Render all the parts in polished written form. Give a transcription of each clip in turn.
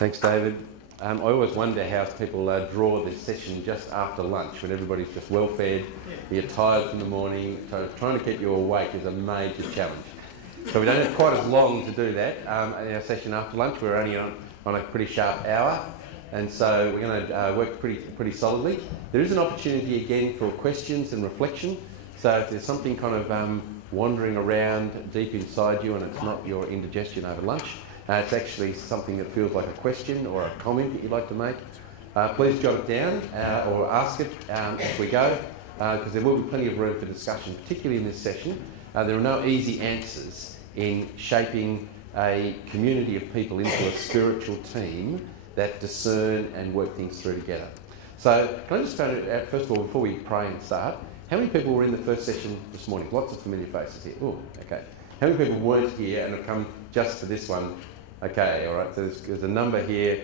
Thanks, David. I always wonder how people draw this session just after lunch when everybody's just well fed, you're tired from the morning, so trying to keep you awake is a major challenge. So we don't have quite as long to do that in our session after lunch. We're only on a pretty sharp hour, and so we're going to work pretty solidly. There is an opportunity again for questions and reflection, so if there's something kind of wandering around deep inside you and it's not your indigestion over lunch, it's actually something that feels like a question or a comment that you'd like to make, please jot it down or ask it as we go, because there will be plenty of room for discussion, particularly in this session. There are no easy answers in shaping a community of people into a spiritual team that discern and work things through together. So can I just find out, first of all, before we pray and start, how many people were in the first session this morning? Lots of familiar faces here. Oh, okay. How many people weren't here and have come just for this one? Okay, all right. So there's a number here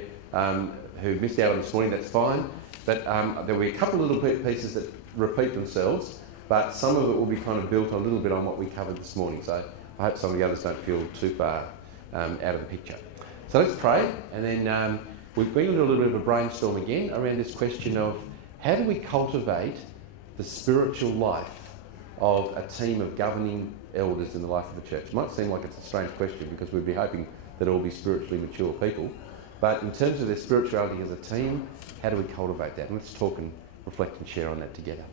who missed out on this morning. That's fine. But there'll be a couple of little pieces that repeat themselves, but some of it will be kind of built a little bit on what we covered this morning. So I hope some of the others don't feel too far out of the picture. So let's pray, and then we're going to do a little bit of a brainstorm again around this question of how do we cultivate the spiritual life of a team of governing elders in the life of the church. It might seem like it's a strange question because we'd be hoping that all be spiritually mature people, but in terms of their spirituality as a team, how do we cultivate that? And let's talk and reflect and share on that together.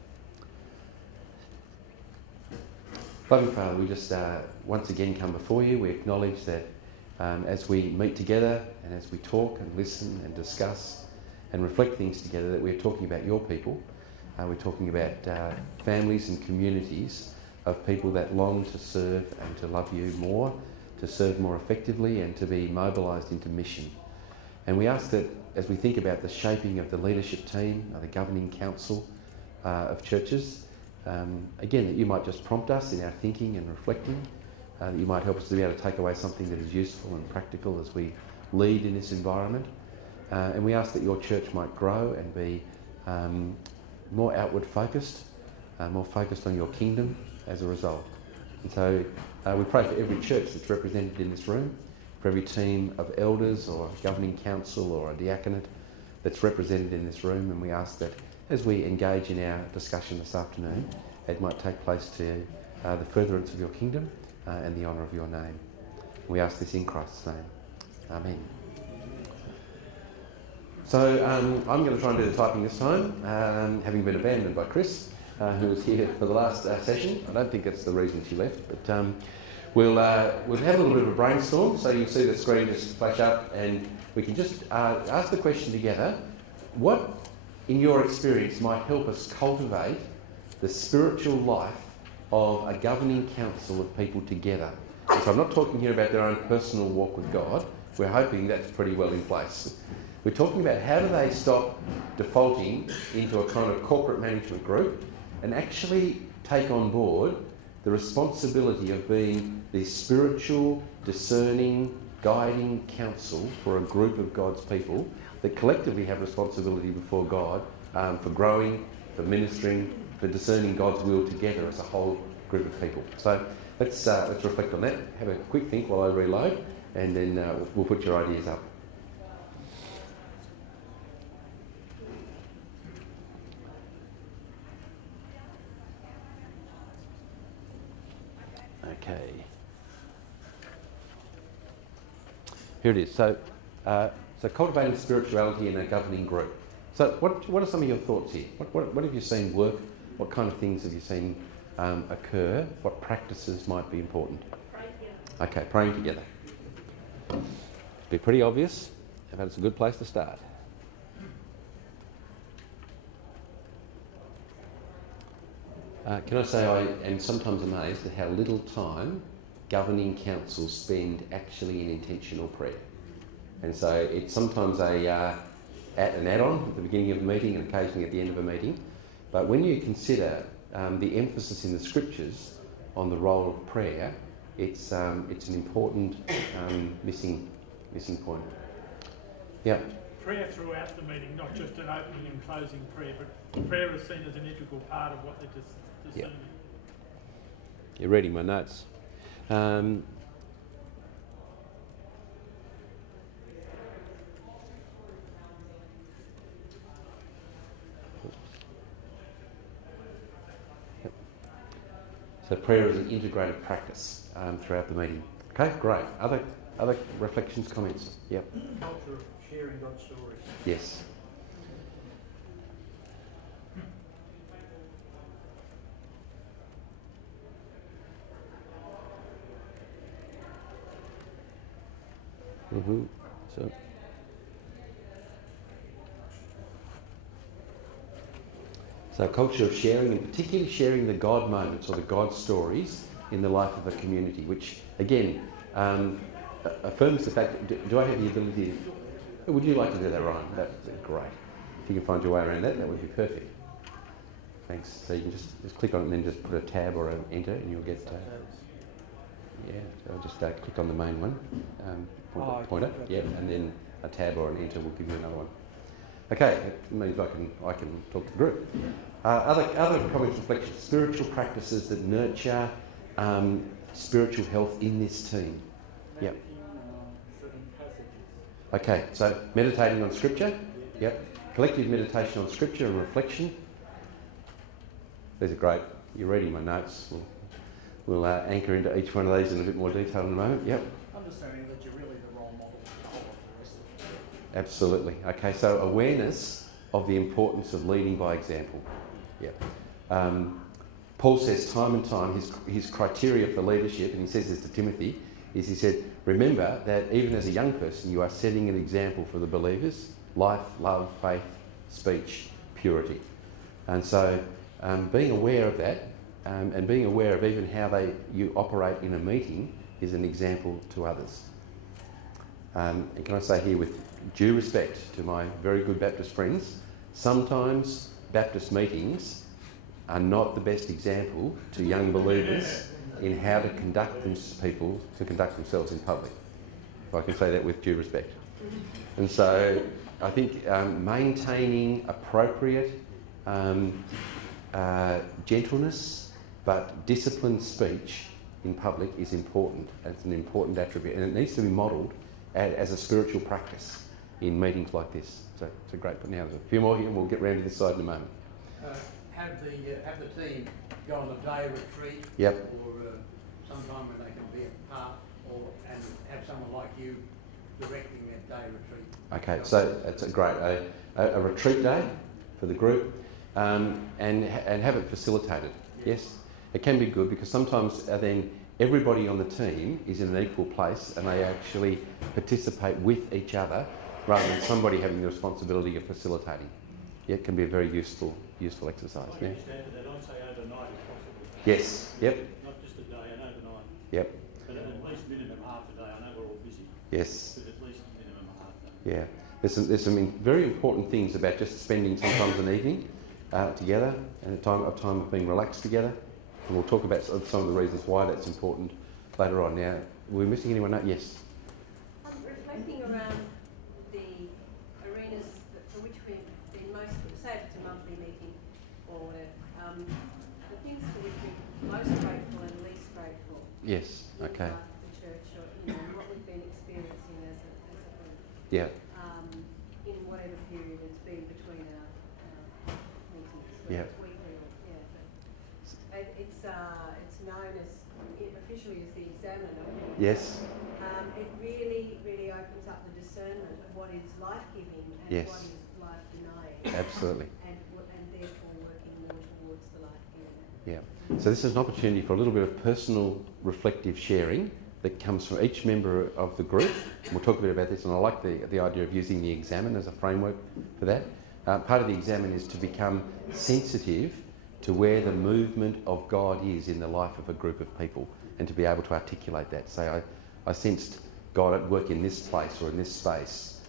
Loving Father, we just once again come before you. We acknowledge that as we meet together and as we talk and listen and discuss and reflect things together, that we're talking about your people. We're talking about families and communities of people that long to serve and to love you more, to serve more effectively and to be mobilised into mission. And we ask that as we think about the shaping of the leadership team, the governing council of churches, again, that you might just prompt us in our thinking and reflecting, that you might help us to be able to take away something that is useful and practical as we lead in this environment. And we ask that your church might grow and be more outward focused, more focused on your kingdom as a result. And so we pray for every church that's represented in this room, for every team of elders or governing council or a diaconate that's represented in this room, and we ask that as we engage in our discussion this afternoon, it might take place to the furtherance of your kingdom and the honour of your name. We ask this in Christ's name. Amen. So I'm going to try and do the typing this time, having been abandoned by Chris, who was here for the last session. I don't think that's the reason she left, but we'll have a little bit of a brainstorm, so you can see the screen just flash up, and we can just ask the question together: what, in your experience, might help us cultivate the spiritual life of a governing council of people together? So I'm not talking here about their own personal walk with God. We're hoping that's pretty well in place. We're talking about how do they stop defaulting into a kind of corporate management group and actually take on board the responsibility of being the spiritual, discerning, guiding counsel for a group of God's people that collectively have responsibility before God for growing, for ministering, for discerning God's will together as a whole group of people. So let's reflect on that, have a quick think while I reload, and then we'll put your ideas up. Okay. Here it is. So cultivating spirituality in a governing group. So what are some of your thoughts here? What have you seen work? What kind of things have you seen occur? What practices might be important? Okay, praying together. Be pretty obvious, but it's a good place to start. Can I say I am sometimes amazed at how little time governing councils spend actually in intentional prayer. And so it's sometimes an add-on at the beginning of a meeting and occasionally at the end of a meeting. But when you consider the emphasis in the scriptures on the role of prayer, it's an important missing point. Yeah. Prayer throughout the meeting, not just an opening and closing prayer, but prayer is seen as an integral part of what they're discerning. Yep. You're reading my notes. So prayer is an integrated practice throughout the meeting. Okay, great. Other reflections, comments? Yep. Culture of sharing God's stories. Yes. So culture of sharing, and particularly sharing the God moments or the God stories in the life of a community, which again affirms the fact that do I have the ability to, would you like to do that, Ryan? That's great. If you can find your way around that, that would be perfect. Thanks. So you can just click on it and then just put a tab or an enter and you'll get, yeah, so I'll just click on the main one, pointer, yeah, and then a tab or an enter will give you another one. Okay, that means I can talk to the group. Other comments, reflections, spiritual practices that nurture spiritual health in this team. Yep. Okay, so meditating on scripture. Yep. Collective meditation on scripture and reflection. These are great. You're reading my notes. We'll anchor into each one of these in a bit more detail in a moment. Yep. Understanding that you're really the role model for the whole of the rest of the church. Absolutely. Okay, so awareness of the importance of leading by example. Yep. Paul says time and time his criteria for leadership, and he says this to Timothy, is he said, remember that even as a young person you are setting an example for the believers: life, love, faith, speech, purity. And so being aware of that and being aware of even how you operate in a meeting is an example to others. And can I say here, with due respect to my very good Baptist friends, sometimes Baptist meetings are not the best example to young believers in how to conduct themselves in public, if I can say that with due respect. And so I think maintaining appropriate gentleness but disciplined speech in public is important. It's an important attribute, and it needs to be modelled as a spiritual practice in meetings like this. So it's a great. But now there's a few more here, and we'll get round to this side in a moment. Have the team go on a day retreat. Yep. Or sometime when they can be apart, and have someone like you directing that day retreat. Okay, so it's a great a retreat day for the group, and have it facilitated. Yes, it can be good because sometimes then everybody on the team is in an equal place and they actually participate with each other rather than somebody having the responsibility of facilitating. Yeah, it can be a very useful exercise. I understand that. I'd say overnight if possible. Yes. Yep. Not just a day, an overnight. Yep. But at least minimum half a day. I know we're all busy. Yes. But at least minimum half a day. Yeah. There's some very important things about just spending sometimes an evening together and a time of being relaxed together. And we'll talk about some of the reasons why that's important later on. Now, were we missing anyone? No? Yes. Reflecting around the arenas for which we've been most, say if it's a monthly meeting or whatever, the things for which we're most grateful and least grateful. Yes. Okay. The church, or what we've been experiencing as a group. Yeah. In whatever period it's been between our meetings. Yeah. It's weekly or it's known as officially as the examiner. Yes. It really opens up the discernment of what is life-giving and Yes. what is life-denying. Absolutely. And therefore working more towards the life-giving. Yeah. So this is an opportunity for a little bit of personal reflective sharing that comes from each member of the group. And we'll talk a bit about this, and I like the idea of using the examine as a framework for that. Part of the examine is to become sensitive to where the movement of God is in the life of a group of people, and to be able to articulate that. Say, I sensed God at work in this place or in this space,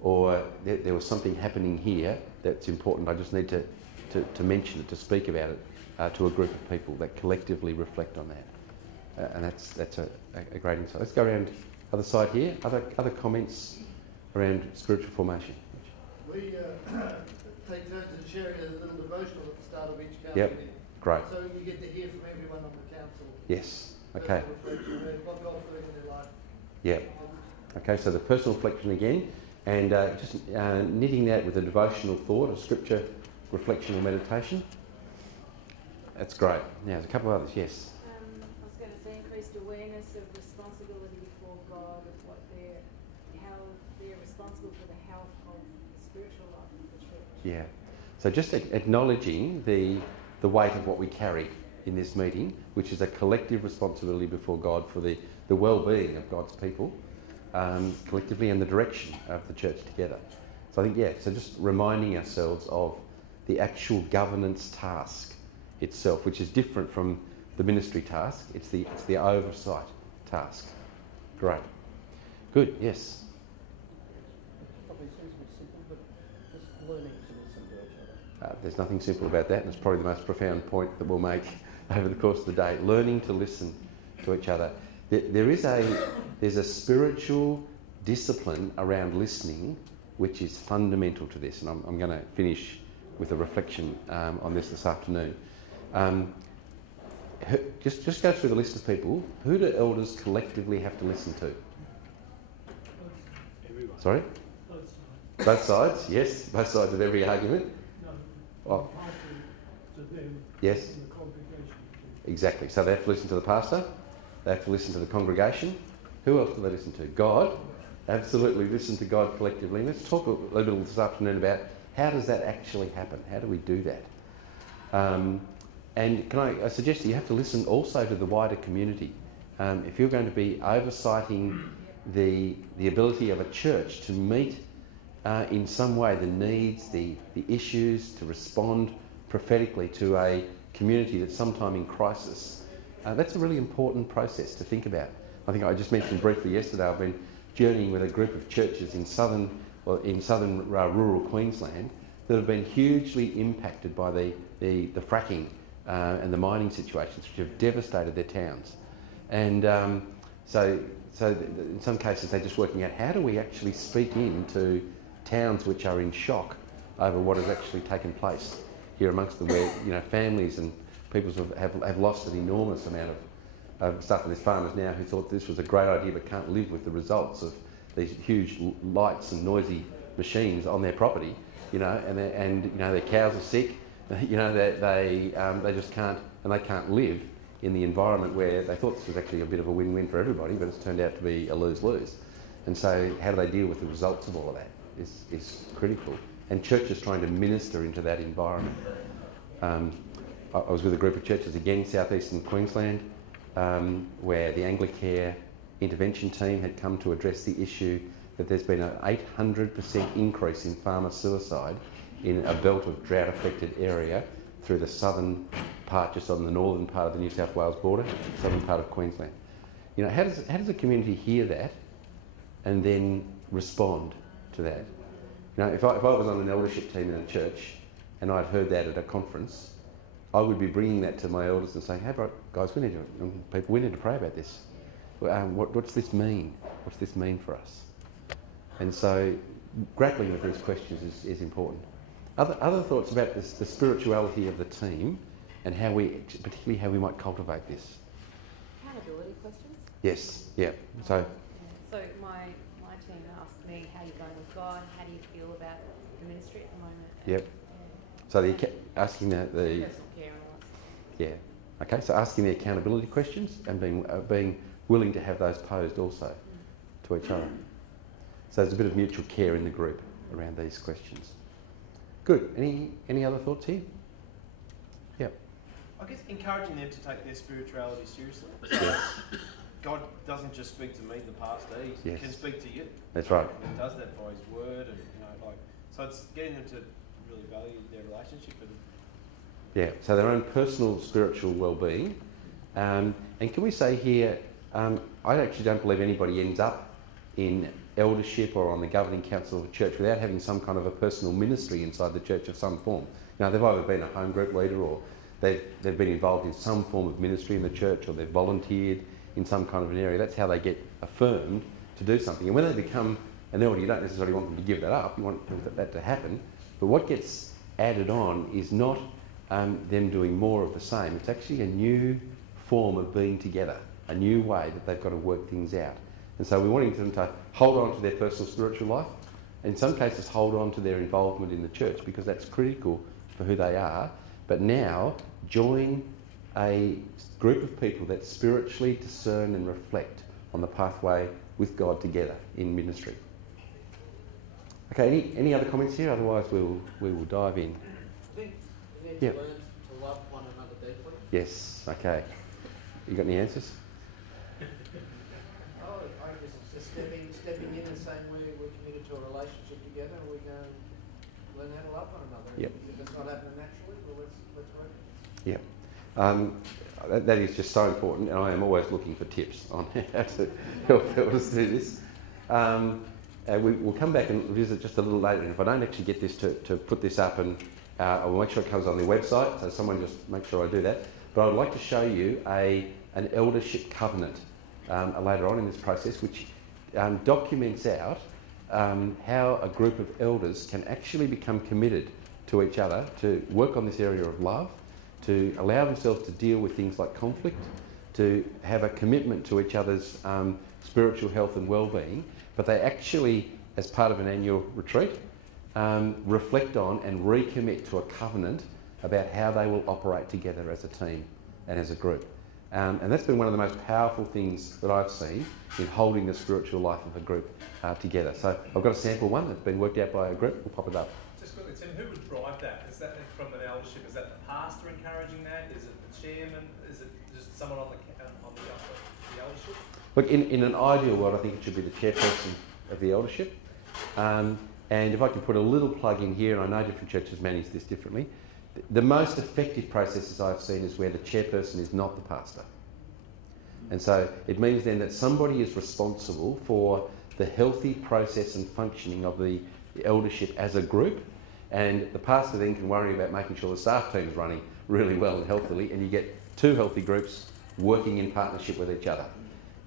or there was something happening here that's important. I just need to mention it, to speak about it to a group of people that collectively reflect on that. And that's a great insight. Let's go around other side here. Other comments around spiritual formation? We take turns in sharing a little devotional at the start of each council Yep. meeting. Great. So you get to hear from everyone on the council. Yes. Okay. What God's doing in their life. Yeah. Okay, so the personal reflection again, and just knitting that with a devotional thought, a scripture reflection or meditation. That's great. Now, there's a couple of others, yes. I was going to say increased awareness of responsibility before God, of how they're responsible for the health of the spiritual life of the church. Yeah. So just acknowledging the weight of what we carry in this meeting, which is a collective responsibility before God for the well-being of God's people collectively and the direction of the church together. So I think, yeah, so just reminding ourselves of the actual governance task itself, which is different from the ministry task. It's the oversight task. Great. Good, yes. Probably seems a bit simple, but just learning to listen to each other. There's nothing simple about that, and it's probably the most profound point that we'll make over the course of the day. Learning to listen to each other. There's a spiritual discipline around listening which is fundamental to this, and I'm going to finish with a reflection on this afternoon. Just go through the list of people. Who do elders collectively have to listen to? Everyone. Sorry? Both sides, yes. Both sides of every argument. Oh. To them, Yes. in the congregation. Exactly. So they have to listen to the pastor. They have to listen to the congregation. Who else do they listen to? God. Absolutely listen to God collectively. And let's talk a little bit this afternoon about how does that actually happen? How do we do that? And can I suggest that you have to listen also to the wider community. If you're going to be oversighting the ability of a church to meet in some way the needs, the issues, to respond prophetically to a community that's sometime in crisis, that's a really important process to think about. I think I just mentioned briefly yesterday, I've been journeying with a group of churches in southern rural Queensland that have been hugely impacted by the fracking and the mining situations, which have devastated their towns. And so in some cases they're just working out how do we actually speak into towns which are in shock over what has actually taken place here amongst them, where families and people have lost an enormous amount of stuff. And there's farmers now who thought this was a great idea but can't live with the results of these huge lights and noisy machines on their property, and their cows are sick, they just can't, and they can't live in the environment where they thought this was actually a bit of a win-win for everybody, but it's turned out to be a lose-lose. And so how do they deal with the results of all of that is critical. And churches trying to minister into that environment. I was with a group of churches again, southeastern Queensland, where the Anglicare intervention team had come to address the issue that there's been an 800% increase in farmer suicide in a belt of drought-affected area through the southern part, just on the northern part of the New South Wales border, southern part of Queensland. How does a community hear that and then respond to that? If I was on an eldership team in a church and I'd heard that at a conference, I would be bringing that to my elders and saying, hey guys, we need to pray about this. What's this mean? What's this mean for us? And so grappling with these questions is important. Other thoughts about this, the spirituality of the team and particularly how we might cultivate this? Accountability questions? Yes, yeah. So my team asked me, how are you going with God? How do you feel about the ministry at the moment? Yep. So asking the personal care and all that. Yeah. Okay. So asking the accountability questions and being willing to have those posed also to each other. So there's a bit of mutual care in the group around these questions. Good. Any other thoughts here? Yep. I guess encouraging them to take their spirituality seriously. So God doesn't just speak to me, the pastor. He can speak to you. That's right. And he does that by his word, and so it's getting them to really value their relationship. Yeah. So their own personal spiritual well-being, and can we say here, I actually don't believe anybody ends up in eldership or on the governing council of a church without having some kind of a personal ministry inside the church of some form. Now, they've either been a home group leader or they've been involved in some form of ministry in the church, or they've volunteered in some kind of an area. That's how they get affirmed to do something. And when they become an elder, you don't necessarily want them to give that up. You want that to happen. But what gets added on is not them doing more of the same. It's actually a new form of being together, a new way that they've got to work things out. And so we're wanting them to hold on to their personal spiritual life, and in some cases hold on to their involvement in the church, because that's critical for who they are, but now join a group of people that spiritually discern and reflect on the pathway with God together in ministry. Okay, any other comments here? Otherwise we will dive in. I think we need Yeah. to learn to love one another deeply. Yes, okay. You got any answers? Oh, I guess it's just stepping in and saying we're committed to a relationship together and we're going to learn how to love one another. Yep. If it's not happening naturally, well, let's work it. Yeah. That is just so important, and I am always looking for tips on how to help us do this. We'll come back and visit just a little later, and if I don't actually get this to put this up, and I'll make sure it comes on the website, so someone just make sure I do that. But I would like to show you an eldership covenant later on in this process, which documents out how a group of elders can actually become committed to each other to work on this area of love, to allow themselves to deal with things like conflict, to have a commitment to each other's spiritual health and well-being, but they actually, as part of an annual retreat, reflect on and recommit to a covenant about how they will operate together as a team and as a group. And that's been one of the most powerful things that I've seen in holding the spiritual life of a group together. So I've got a sample one that's been worked out by a group. We'll pop it up. Just quickly, Tim, who would drive that? Is that from an eldership? Is that the pastor encouraging that? Is it the chairman? Is it just someone on the eldership? Look, in an ideal world, I think it should be the chairperson of the eldership. And if I can put a little plug in here, and I know different churches manage this differently, the most effective processes I've seen is where the chairperson is not the pastor. And so it means then that somebody is responsible for the healthy process and functioning of the eldership as a group, and the pastor then can worry about making sure the staff team is running really well and healthily, and you get two healthy groups working in partnership with each other.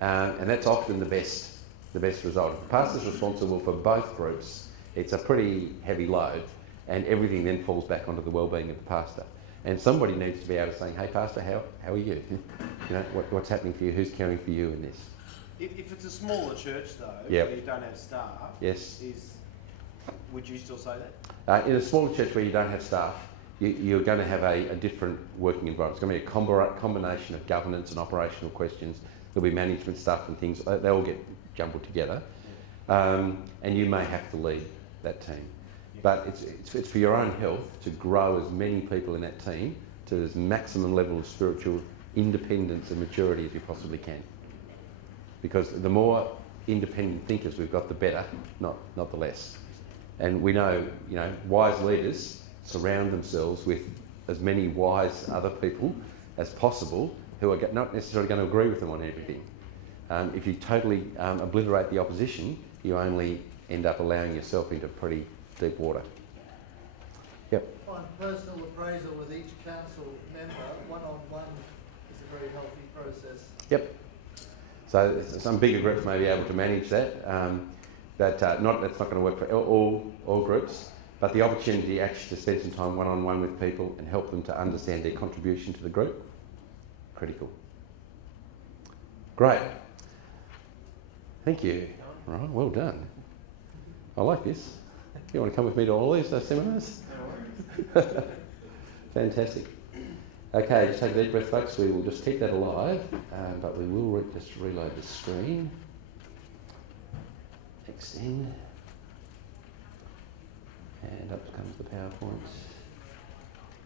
And that's often the best result. If the pastor's responsible for both groups, it's a pretty heavy load, and everything then falls back onto the well-being of the pastor. And somebody needs to be able to say, hey pastor, how are you? You know, what's happening for you? Who's caring for you in this? If it's a smaller church though, Yep. where you don't have staff, Yes. would you still say that? In a smaller church where you don't have staff, you're going to have a different working environment. It's going to be a combination of governance and operational questions. There'll be management stuff and things. They all get jumbled together. And you may have to lead that team. But it's for your own health to grow as many people in that team to as maximum level of spiritual independence and maturity as you possibly can. Because the more independent thinkers we've got, the better, not the less. And we know, wise leaders surround themselves with as many wise other people as possible who are not necessarily going to agree with them on everything. If you totally obliterate the opposition, you only end up allowing yourself into pretty deep water. Yep. On personal appraisal with each council member, one-on-one is a very healthy process. Yep. So some bigger groups may be able to manage that. That's not going to work for all groups, but the opportunity actually to spend some time one-on-one with people and help them to understand their contribution to the group, critical. Great. Thank you. Right, well done. I like this. You want to come with me to all these seminars? Fantastic. Okay, just take a deep breath, folks. We will just keep that alive, but we will just reload the screen. Extend. And up comes the PowerPoint.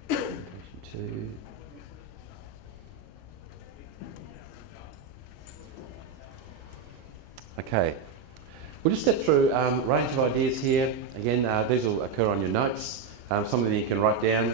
Presentation 2. Okay. We'll just step through a range of ideas here. Again, these will occur on your notes. Some of them you can write down,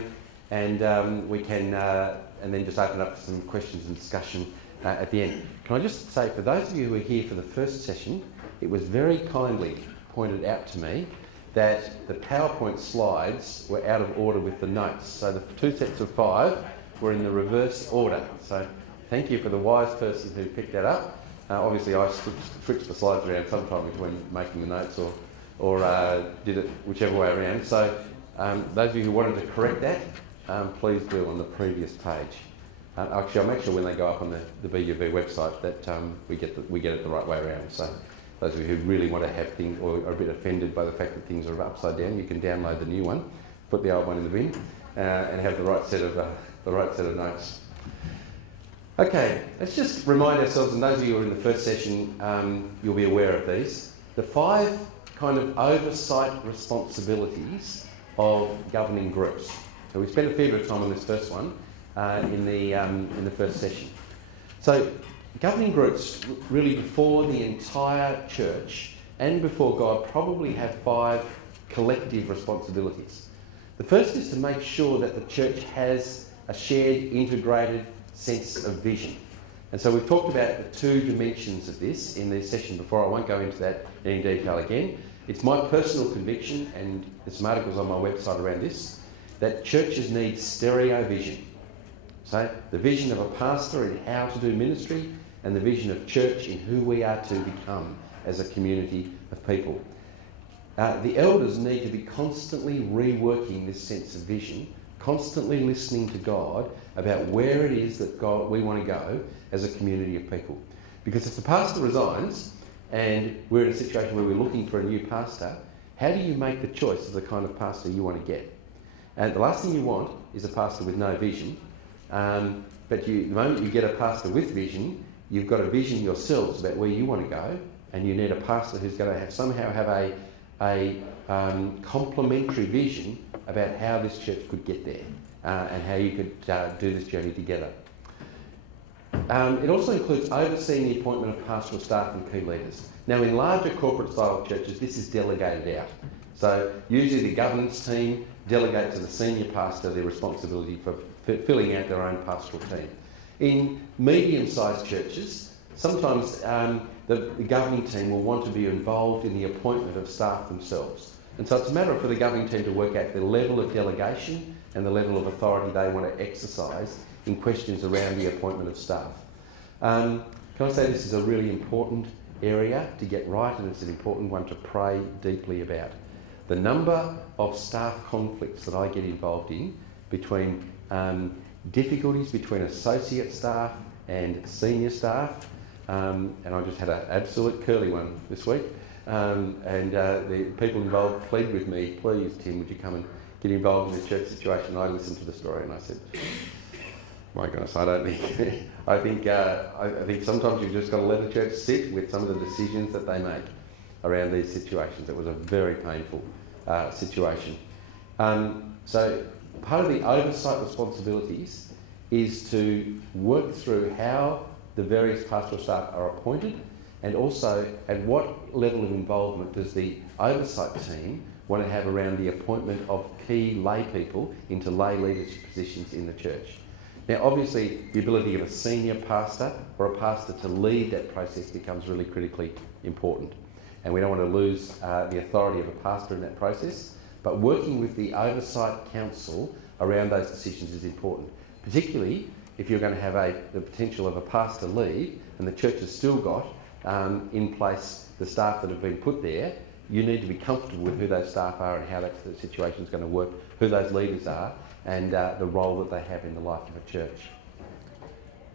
and we can, and then just open up for some questions and discussion at the end. Can I just say, for those of you who were here for the first session, it was very kindly pointed out to me that the PowerPoint slides were out of order with the notes. So the two sets of 5 were in the reverse order. So thank you for the wise person who picked that up. Obviously, I switched the slides around sometime between making the notes or did it whichever way around. So those of you who wanted to correct that, please do on the previous page. Actually, I'll make sure when they go up on the BUV website that we get it the right way around. So those of you who really want to have things or are a bit offended by the fact that things are upside down, you can download the new one put the old one in the bin, and have the right set of notes. Okay, let's just remind ourselves, and those of you who are in the first session, you'll be aware of these. The 5 kind of oversight responsibilities of governing groups. So we spent a fair bit of time on this first one in the first session. So governing groups, really before the entire church and before God, probably have 5 collective responsibilities. The first is to make sure that the church has a shared, integrated sense of vision. And so we've talked about the 2 dimensions of this in the session before. I won't go into that in any detail again. It's my personal conviction, and there's some articles on my website around this, that churches need stereo vision. So the vision of a pastor in how to do ministry, and the vision of church in who we are to become as a community of people. The elders need to be constantly reworking this sense of vision, constantly listening to God about where it is that we want to go as a community of people. Because if the pastor resigns and we're in a situation where we're looking for a new pastor, how do you make the choice of the kind of pastor you want to get? And the last thing you want is a pastor with no vision. But the moment you get a pastor with vision, you've got a vision yourselves about where you want to go, and you need a pastor who's going to somehow have a complementary vision about how this church could get there and how you could do this journey together. It also includes overseeing the appointment of pastoral staff and key leaders. Now, in larger corporate style churches, this is delegated out. So usually the governance team delegate to the senior pastor their responsibility for filling out their own pastoral team. In medium-sized churches, sometimes the governing team will want to be involved in the appointment of staff themselves. And so it's a matter for the governing team to work out the level of delegation and the level of authority they want to exercise in questions around the appointment of staff. Can I say this is a really important area to get right, and it's an important one to pray deeply about. The number of staff conflicts that I get involved in between difficulties between associate staff and senior staff, and I just had an absolute curly one this week, the people involved pleaded with me, please Tim, would you come and get involved in the church situation? I listened to the story and I said, my goodness, I don't think, I think sometimes you've just got to let the church sit with some of the decisions that they make around these situations. It was a very painful situation. So part of the oversight responsibilities is to work through how the various pastoral staff are appointed, and also at what level of involvement does the oversight team want to have around the appointment of key lay people into lay leadership positions in the church. Now, obviously, the ability of a senior pastor or a pastor to lead that process becomes really critically important. And we don't want to lose the authority of a pastor in that process, but working with the oversight council around those decisions is important, particularly if you're going to have the potential of a pastor leave and the church has still got in place the staff that have been put there. You need to be comfortable with who those staff are and how the situation is going to work, who those leaders are, and the role that they have in the life of a church.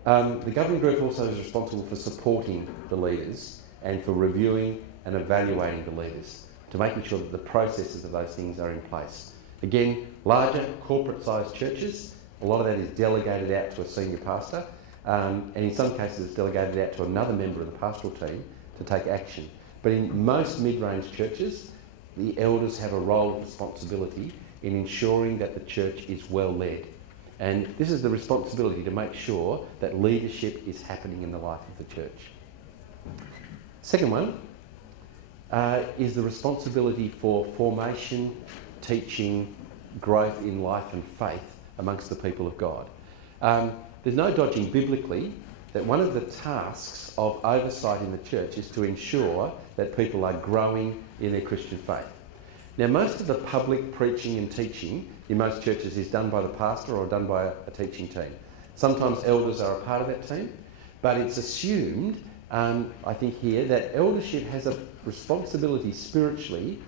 The governing group also is responsible for supporting the leaders and for reviewing and evaluating the leaders, to making sure that the processes of those things are in place. Again, larger corporate-sized churches, a lot of that is delegated out to a senior pastor, and in some cases it's delegated out to another member of the pastoral team to take action. But in most mid-range churches, the elders have a role of responsibility in ensuring that the church is well led. And this is the responsibility to make sure that leadership is happening in the life of the church. Second one is the responsibility for formation, teaching, growth in life and faith amongst the people of God. There's no dodging biblically that one of the tasks of oversight in the church is to ensure that people are growing in their Christian faith. Now, most of the public preaching and teaching in most churches is done by the pastor or done by a teaching team. Sometimes elders are a part of that team, but it's assumed, I think here, that eldership has a responsibility spiritually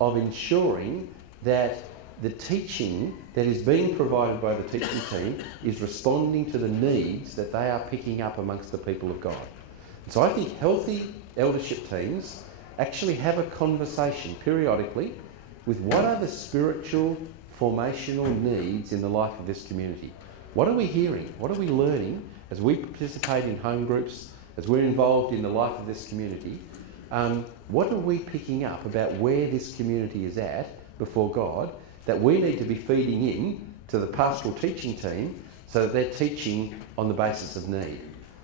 of ensuring that the teaching that is being provided by the teaching team is responding to the needs that they are picking up amongst the people of God. So I think healthy eldership teams actually have a conversation periodically with what are the spiritual formational needs in the life of this community. What are we hearing? What are we learning as we participate in home groups, as we're involved in the life of this community? What are we picking up about where this community is at before God that we need to be feeding in to the pastoral teaching team so that they're teaching on the basis of need?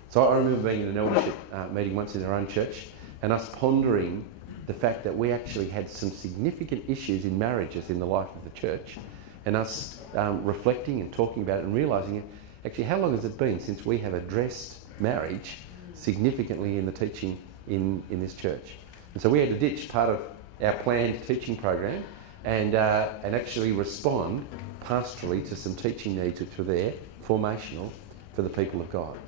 So I remember being in an eldership meeting once in our own church and us pondering the fact that we actually had some significant issues in marriages in the life of the church, and us reflecting and talking about it and realising, actually, how long has it been since we have addressed marriage significantly in the teaching in this church? And so we had to ditch part of our planned teaching program and actually respond pastorally to some teaching needs which were there, formational, for the people of God.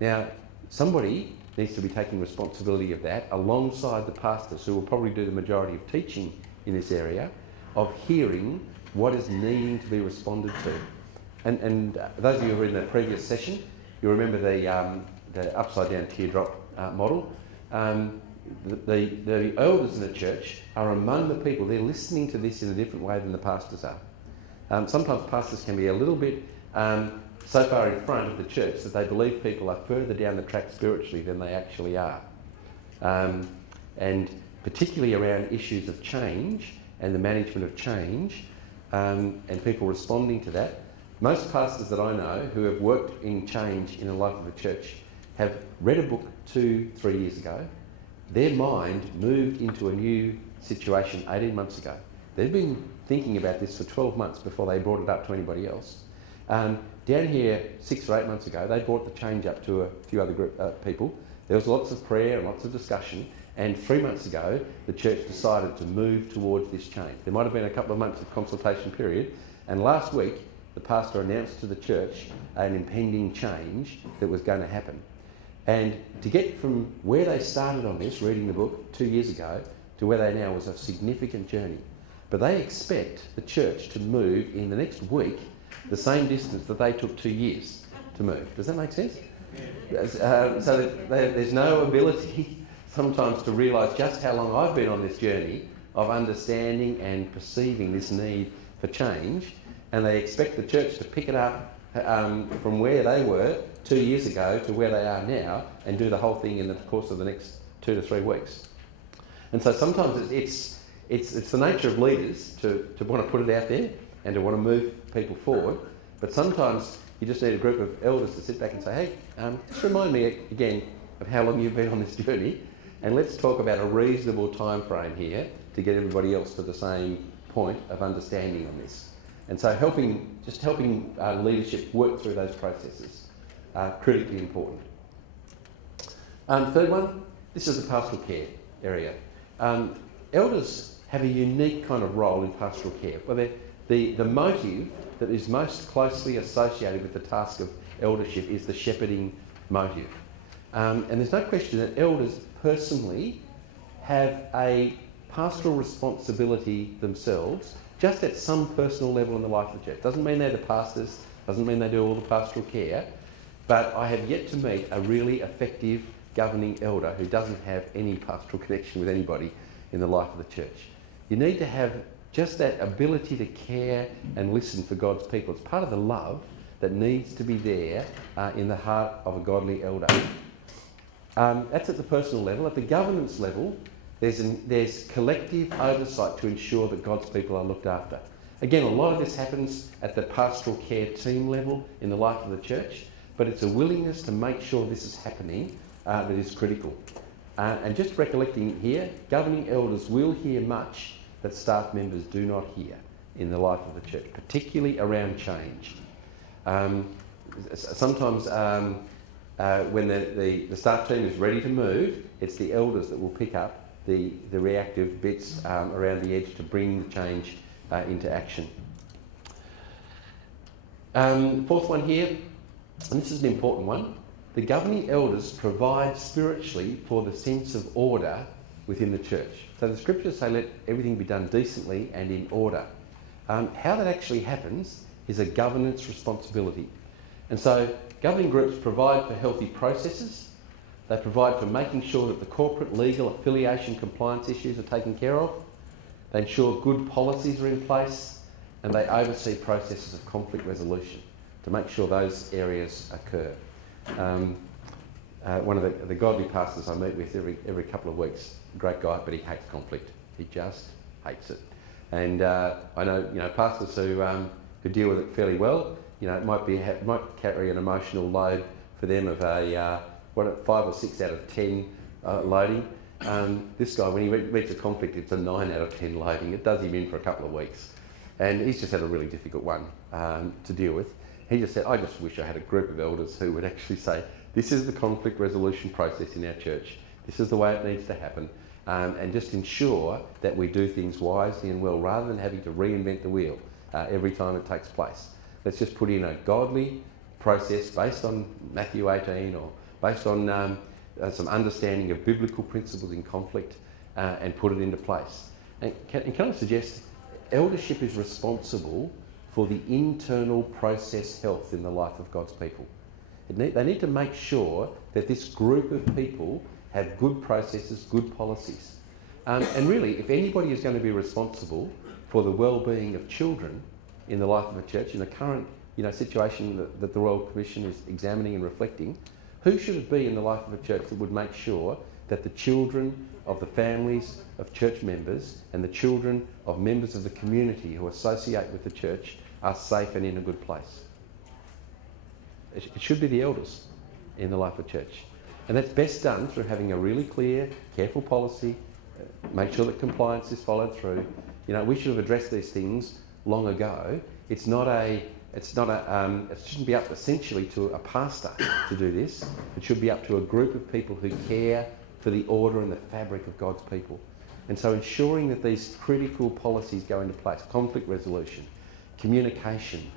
Now, somebody needs to be taking responsibility of that alongside the pastors who will probably do the majority of teaching in this area, of hearing what is needing to be responded to. And those of you who were in that previous session, you remember the upside down teardrop model. The elders in the church are among the people, they're listening to this in a different way than the pastors are. Sometimes pastors can be a little bit so far in front of the church that they believe people are further down the track spiritually than they actually are. And particularly around issues of change and the management of change, and people responding to that. Most pastors that I know who have worked in change in the life of a church have read a book 2-3 years ago. Their mind moved into a new situation 18 months ago. They've been thinking about this for 12 months before they brought it up to anybody else. Down here 6 or 8 months ago, they brought the change up to a few other people. There was lots of prayer and lots of discussion, and 3 months ago, the church decided to move towards this change. There might have been a couple of months of consultation period, and last week, the pastor announced to the church an impending change that was going to happen. And to get from where they started on this, reading the book 2 years ago, to where they are now was a significant journey. But they expect the church to move in the next week the same distance that they took 2 years to move. Does that make sense? So that there's no ability sometimes to realise just how long I've been on this journey of understanding and perceiving this need for change, and they expect the church to pick it up from where they were 2 years ago to where they are now and do the whole thing in the course of the next 2 to 3 weeks. And so sometimes it's the nature of leaders to want to put it out there and to want to move people forward, but sometimes you just need a group of elders to sit back and say, hey, just remind me again of how long you've been on this journey, and let's talk about a reasonable time frame here to get everybody else to the same point of understanding on this. And so helping leadership work through those processes are critically important. Third one, this is the pastoral care area. Elders have a unique kind of role in pastoral care. Well, the motive that is most closely associated with the task of eldership is the shepherding motive. And there's no question that elders personally have a pastoral responsibility themselves, just at some personal level in the life of the church. Doesn't mean they're the pastors, doesn't mean they do all the pastoral care, but I have yet to meet a really effective governing elder who doesn't have any pastoral connection with anybody in the life of the church. You need to have just that ability to care and listen for God's people. It's part of the love that needs to be there in the heart of a godly elder. That's at the personal level. At the governance level, there's collective oversight to ensure that God's people are looked after. Again, a lot of this happens at the pastoral care team level in the life of the church, but it's a willingness to make sure this is happening that is critical. And just recollecting here, governing elders will hear much that staff members do not hear in the life of the church, particularly around change. Sometimes when the staff team is ready to move, it's the elders that will pick up the reactive bits around the edge to bring the change into action. Fourth one here, and this is an important one, the governing elders provide spiritually for the sense of order within the church. So the scriptures say let everything be done decently and in order. How that actually happens is a governance responsibility. And so governing groups provide for healthy processes. They provide for making sure that the corporate, legal, affiliation, compliance issues are taken care of. They ensure good policies are in place. and they oversee processes of conflict resolution to make sure those areas occur. One of the godly pastors I meet with every couple of weeks, great guy, but he hates conflict. He just hates it. And I know, pastors who deal with it fairly well. It might carry an emotional load for them of a 5 or 6 out of 10 loading. This guy, when he meets a conflict, it's a 9 out of 10 loading. It does him in for a couple of weeks. And he's just had a really difficult one to deal with. He just said, I just wish I had a group of elders who would actually say, this is the conflict resolution process in our church. This is the way it needs to happen. And just ensure that we do things wisely and well, rather than having to reinvent the wheel every time it takes place. Let's just put in a godly process based on Matthew 18 or based on some understanding of biblical principles in conflict and put it into place. And can I suggest, eldership is responsible for the internal process health in the life of God's people. They need to make sure that this group of people have good processes, good policies. And really, if anybody is going to be responsible for the well-being of children in the life of a church, in the current situation that the Royal Commission is examining and reflecting, who should it be in the life of a church that would make sure that the children of the families of church members and the children of members of the community who associate with the church are safe and in a good place? It should be the elders in the life of church. And that's best done through having a really clear, careful policy, make sure that compliance is followed through. We should have addressed these things long ago. It shouldn't be up essentially to a pastor to do this. It should be up to a group of people who care for the order and the fabric of God's people. And so ensuring that these critical policies go into place, conflict resolution, communication,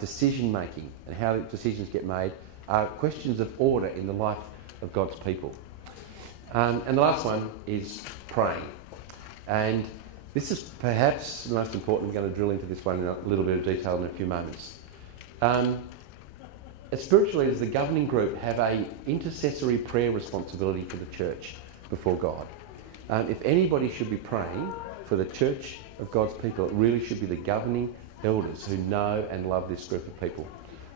decision making and how decisions get made are questions of order in the life of God's people. And the last one is praying. And this is perhaps the most important. We're going to drill into this one in a little bit of detail in a few moments. As spiritual leaders, the governing group have an intercessory prayer responsibility for the church before God. If anybody should be praying for the church of God's people, it really should be the governing elders who know and love this group of people.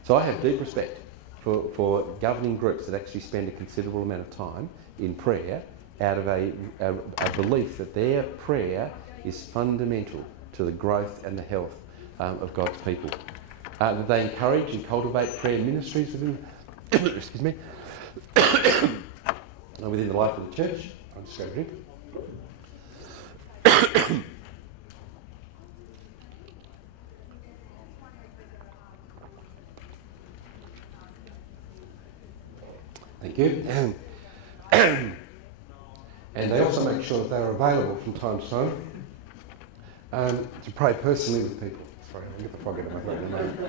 So I have deep respect for governing groups that actually spend a considerable amount of time in prayer out of a belief that their prayer is fundamental to the growth and the health of God's people. That they encourage and cultivate prayer ministries within, excuse me, within the life of the church. I'll just go drink. Thank you. And they also make sure that they're available from time to time to pray personally with people. Sorry, I'll get the frog out of my throat in a moment.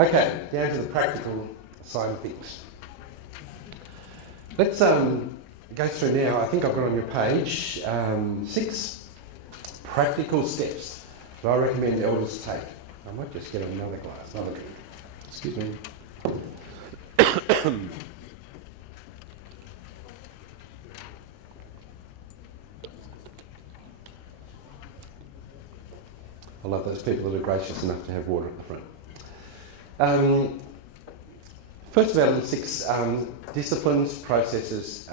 Okay, down to the practical side of things. Let's go through now. I think I've got on your page 6 practical steps that I recommend elders take. I might just get another glass, another drink. Excuse me. I love those people that are gracious enough to have water at the front. First of our little 6 disciplines, processes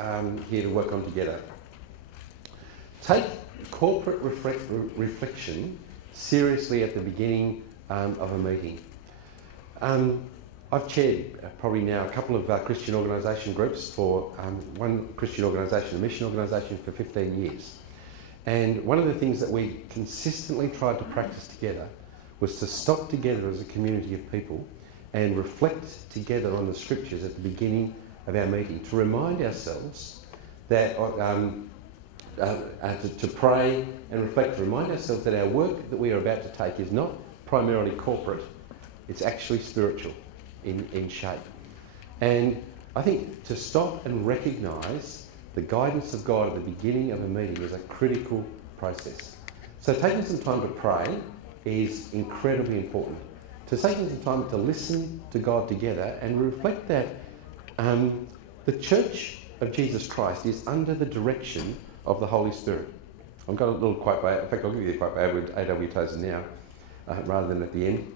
here to work on together. Take corporate reflection seriously at the beginning of a meeting. I've chaired probably now a couple of Christian organisation groups for one Christian organisation, a mission organisation, for 15 years. And one of the things that we consistently tried to practice together was to stop together as a community of people and reflect together on the scriptures at the beginning of our meeting, to remind ourselves that, to pray and reflect, to remind ourselves that our work that we are about to take is not primarily corporate, it's actually spiritual in shape. And I think to stop and recognise the guidance of God at the beginning of a meeting is a critical process. So taking some time to pray is incredibly important. To taking some time to listen to God together and reflect that the Church of Jesus Christ is under the direction of the Holy Spirit. I've got a little quote by, in fact I'll give you the quote by A.W. Tozer now, rather than at the end.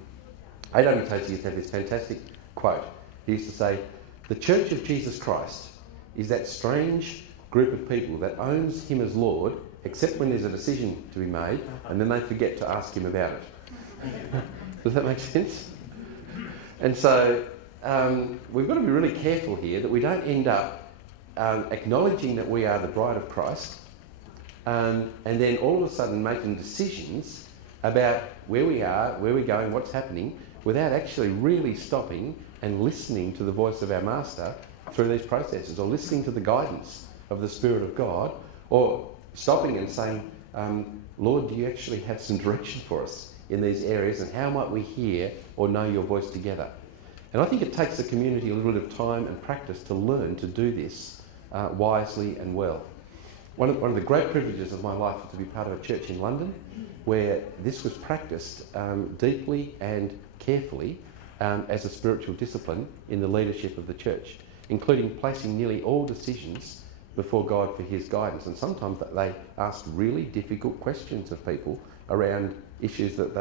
A.W. Tozer used to have this fantastic quote. He used to say, "The Church of Jesus Christ is that strange group of people that owns him as Lord, except when there's a decision to be made, and then they forget to ask him about it." Does that make sense? And so we've got to be really careful here that we don't end up acknowledging that we are the bride of Christ, and then all of a sudden making decisions about where we are, where we're going, what's happening, without actually really stopping and listening to the voice of our Master through these processes, or listening to the guidance of the Spirit of God, or stopping and saying, "Lord, do you actually have some direction for us in these areas, and how might we hear or know your voice together?" And I think it takes the community a little bit of time and practice to learn to do this wisely and well. One of the great privileges of my life is to be part of a church in London where this was practiced deeply and carefully as a spiritual discipline in the leadership of the church, including placing nearly all decisions before God for his guidance. And sometimes they asked really difficult questions of people around issues that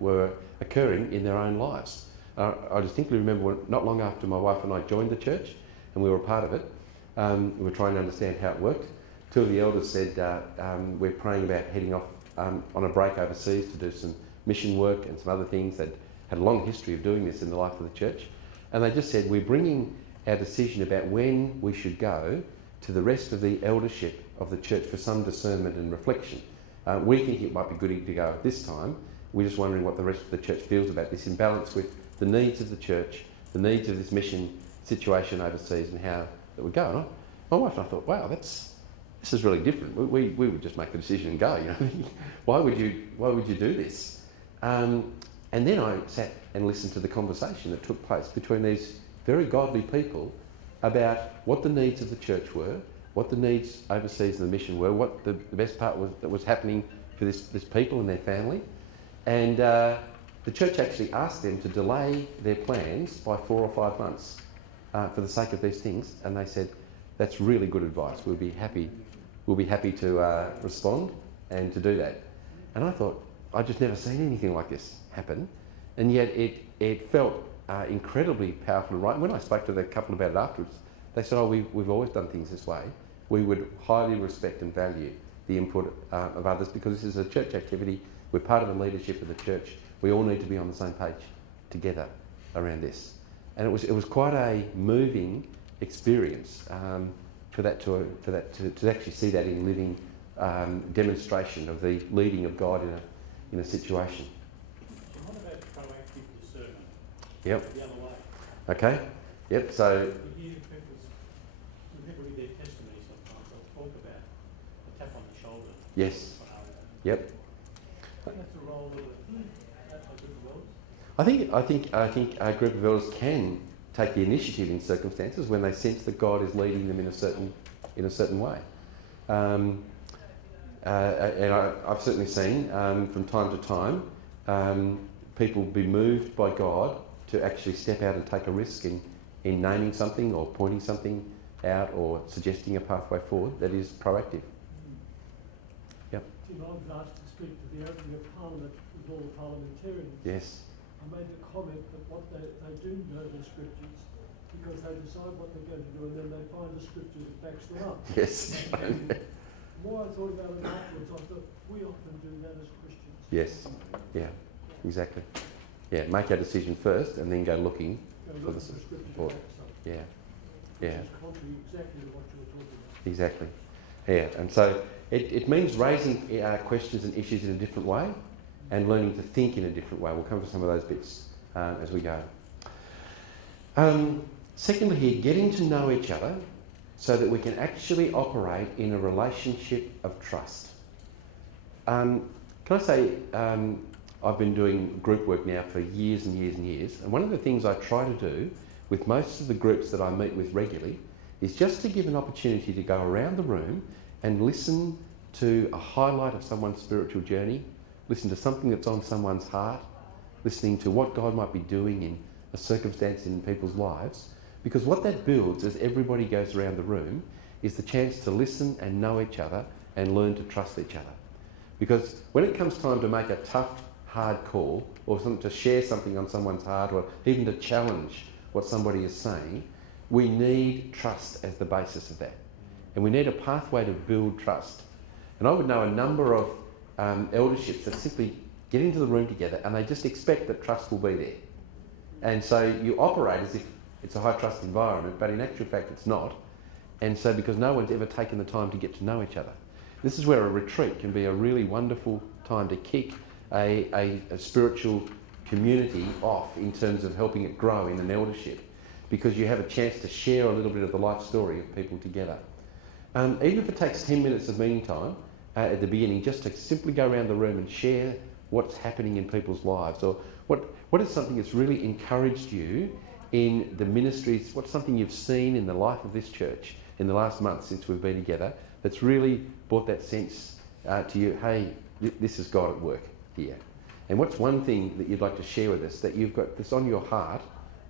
were occurring in their own lives. I distinctly remember not long after my wife and I joined the church, and we were a part of it, we were trying to understand how it worked. Two of the elders said, "We're praying about heading off on a break overseas to do some mission work and some other things." That had a long history of doing this in the life of the church. And they just said, "We're bringing our decision about when we should go to the rest of the eldership of the church for some discernment and reflection. We think it might be good to go at this time. We're just wondering what the rest of the church feels about this, in balance with the needs of the church, the needs of this mission situation overseas, and how it would go." And my wife and I thought, wow, this is really different. We would just make the decision and go. You know, why would you do this? And then I sat and listened to the conversation that took place between these very godly people about what the needs of the church were, what the needs overseas in the mission were, what the best part was that was happening for this people and their family. And the church actually asked them to delay their plans by 4 or 5 months for the sake of these things. And they said, "That's really good advice. We'll be happy to respond and to do that." And I thought, I'd just never seen anything like this happen. And yet it felt incredibly powerful and right. And when I spoke to the couple about it afterwards, they said, "Oh, we've always done things this way. We would highly respect and value the input of others, because this is a church activity. We're part of the leadership of the church. We all need to be on the same page together around this." And it was quite a moving experience for that to actually see that in living demonstration of the leading of God in a situation. So what about proactive discernment? Yep. The other way. Okay. Yep. So. We hear people with their testimony sometimes. They'll talk about a tap on the shoulder. Yes. Yep. That's the role of a group of elders. I think a group of elders can take the initiative in circumstances when they sense that God is leading them in a certain way. And I've certainly seen from time to time people be moved by God to actually step out and take a risk in naming something or pointing something out or suggesting a pathway forward that is proactive. Yep. Tim, I was asked to speak to the opening of Parliament with all the parliamentarians. Yes. I made the comment that what they do know the scriptures because they decide what they're going to do, and then they find a scripture that backs them up. Yes. And the more I thought about it afterwards, I thought we often do that as Christians. Yes. Yeah. Exactly. Yeah. Make our decision first, and then go looking for the support. Yeah. Yeah. Which is contrary exactly to what you were talking about. Exactly. Yeah. And so it means raising questions and issues in a different way, and learning to think in a different way. We'll come to some of those bits as we go. Secondly here, getting to know each other so that we can actually operate in a relationship of trust. Can I say, I've been doing group work now for years and years and years, and one of the things I try to do with most of the groups that I meet with regularly is just to give an opportunity to go around the room and listen to a highlight of someone's spiritual journey, listen to something that's on someone's heart, listening to what God might be doing in a circumstance in people's lives. Because what that builds as everybody goes around the room is the chance to listen and know each other and learn to trust each other. Because when it comes time to make a tough, hard call, or to share something on someone's heart, or even to challenge what somebody is saying, we need trust as the basis of that. And we need a pathway to build trust. And I would know a number of elderships that simply get into the room together and they just expect that trust will be there. And so you operate as if it's a high trust environment, but in actual fact it's not. And so because no one's ever taken the time to get to know each other. This is where a retreat can be a really wonderful time to kick a spiritual community off in terms of helping it grow in an eldership, because you have a chance to share a little bit of the life story of people together. Even if it takes 10 minutes of meeting time at the beginning, just to simply go around the room and share what's happening in people's lives, or what is something that's really encouraged you in the ministries, what's something you've seen in the life of this church in the last month since we've been together that's really brought that sense to you, hey, this is God at work here. And what's one thing that you'd like to share with us that you've got this on your heart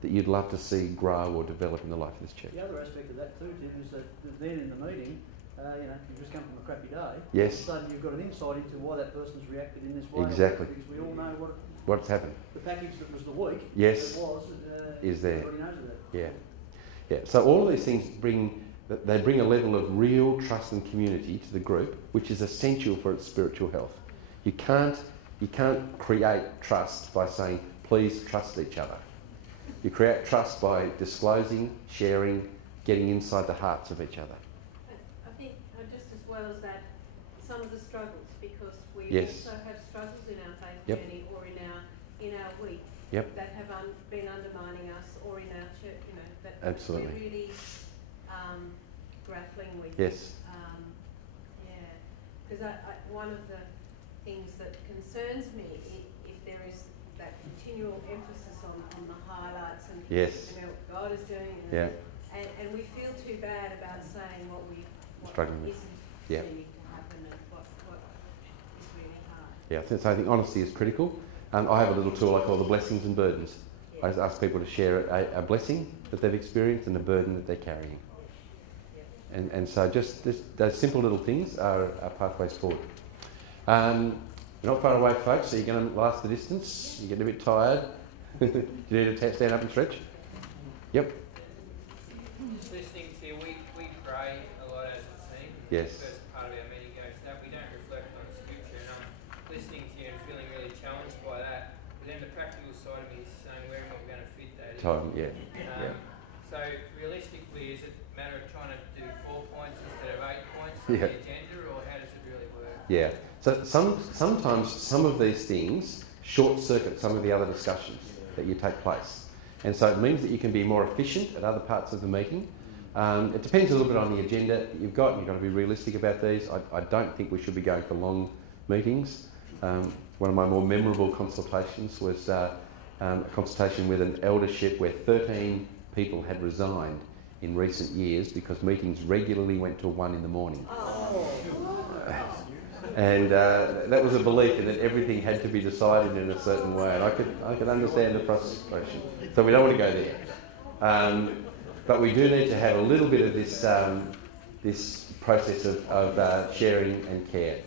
that you'd love to see grow or develop in the life of this church? The other aspect of that too, Tim, is that then in the meeting, you've just come from a crappy day. Yes. All of a sudden you've got an insight into why that person's reacted in this way. Exactly. Because we all know what's happened. The package that was the week. Yes. Is there. Everybody knows that. Yeah. Yeah. So all of these things bring a level of real trust and community to the group, which is essential for its spiritual health. You can't create trust by saying, please trust each other. You create trust by disclosing, sharing, getting inside the hearts of each other. I think just as well as that, some of the struggles, because we Yes. also have struggles in our faith Yep. journey or in our week Yep. that have been undermining us, or in our church, that Absolutely. we're really grappling with. Yes. Because one of the things that concerns me, if there is that continual emphasis on the highlights and Yes. what God is doing, Yeah. and we feel too bad about saying what Struggling with. isn't Yeah. seeming to happen and what is really hard. Yeah, so I think honesty is critical. I have a little tool I call the blessings and burdens. I just ask people to share a blessing that they've experienced and a burden that they're carrying. And so just those simple little things are pathways forward. You're not far away, folks, so you're going to last the distance. You're getting a bit tired. Do you need to stand up and stretch? Yep. Just listening to you, we pray a lot as a team. Yes. The first part of our meeting goes that we don't reflect on scripture, and I'm listening to you and feeling really challenged by that. But then the practical side of me is saying, where am I going to fit that in? Time, yeah. So realistically, is it a matter of trying to do 4 points instead of 8 points on Yeah. the agenda, or how does it really work? Yeah. So sometimes some of these things short circuit some of the other discussions that you take place. And so it means that you can be more efficient at other parts of the meeting. It depends a little bit on the agenda that you've got, and you've got to be realistic about these. I don't think we should be going for long meetings. One of my more memorable consultations was a consultation with an eldership where 13 people had resigned in recent years because meetings regularly went till 1 in the morning. And that was a belief in that everything had to be decided in a certain way, and I could understand the frustration. So we don't want to go there, but we do need to have a little bit of this this process of sharing and care.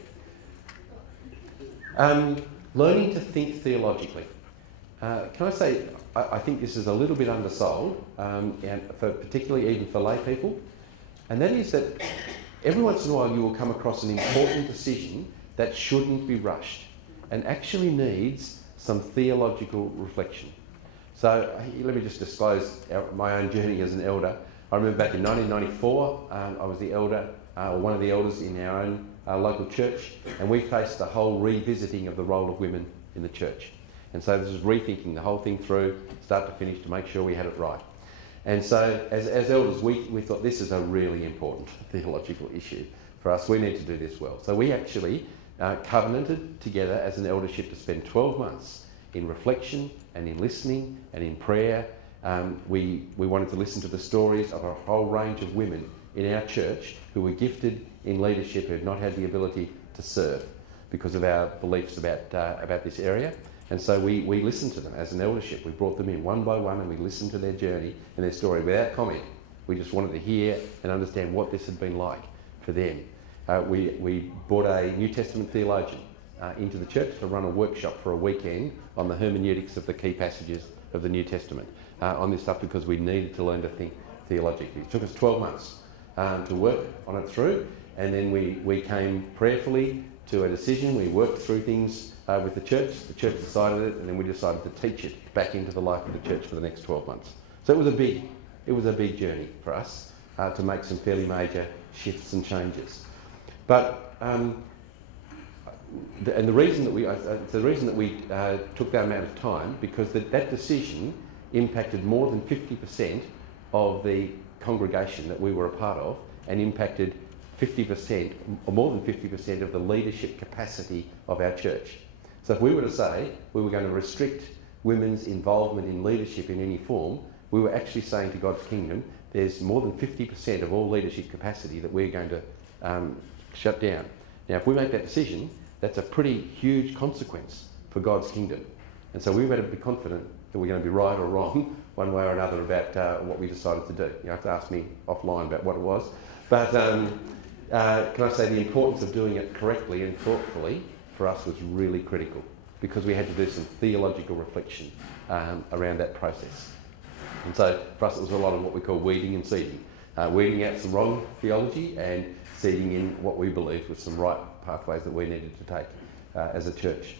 Learning to think theologically. Can I say I think this is a little bit undersold, and particularly even for lay people, and that is that every once in a while you will come across an important decision that shouldn't be rushed and actually needs some theological reflection. So let me just disclose my own journey as an elder. I remember back in 1994, I was the elder, or one of the elders in our own local church, and we faced a whole revisiting of the role of women in the church. And so this was rethinking the whole thing through, start to finish, to make sure we had it right. And so as elders, we thought this is a really important theological issue for us. We need to do this well. So we actually covenanted together as an eldership to spend 12 months in reflection and in listening and in prayer. We wanted to listen to the stories of a whole range of women in our church who were gifted in leadership, who had not had the ability to serve because of our beliefs about this area. And so we listened to them as an eldership. We brought them in one by one and we listened to their journey and their story without comment. We just wanted to hear and understand what this had been like for them. we brought a New Testament theologian into the church to run a workshop for a weekend on the hermeneutics of the key passages of the New Testament on this stuff, because we needed to learn to think theologically. It took us 12 months to work on it through, and then we came prayerfully to a decision. We worked through things with the church decided it, and then we decided to teach it back into the life of the church for the next 12 months. So it was a big journey for us to make some fairly major shifts and changes. But the reason that we took that amount of time, because that decision impacted more than 50% of the congregation that we were a part of, and impacted 50% or more than 50% of the leadership capacity of our church. So if we were to say we were going to restrict women's involvement in leadership in any form, we were actually saying to God's kingdom, there's more than 50% of all leadership capacity that we're going to shut down. Now, if we make that decision, that's a pretty huge consequence for God's kingdom. And so we better be confident that we're going to be right or wrong one way or another about what we decided to do. You have to ask me offline about what it was. But can I say the importance of doing it correctly and thoughtfully for us was really critical, because we had to do some theological reflection around that process. And so for us it was a lot of what we call weeding and seeding. Weeding out some wrong theology and seeding in what we believed was some right pathways that we needed to take as a church.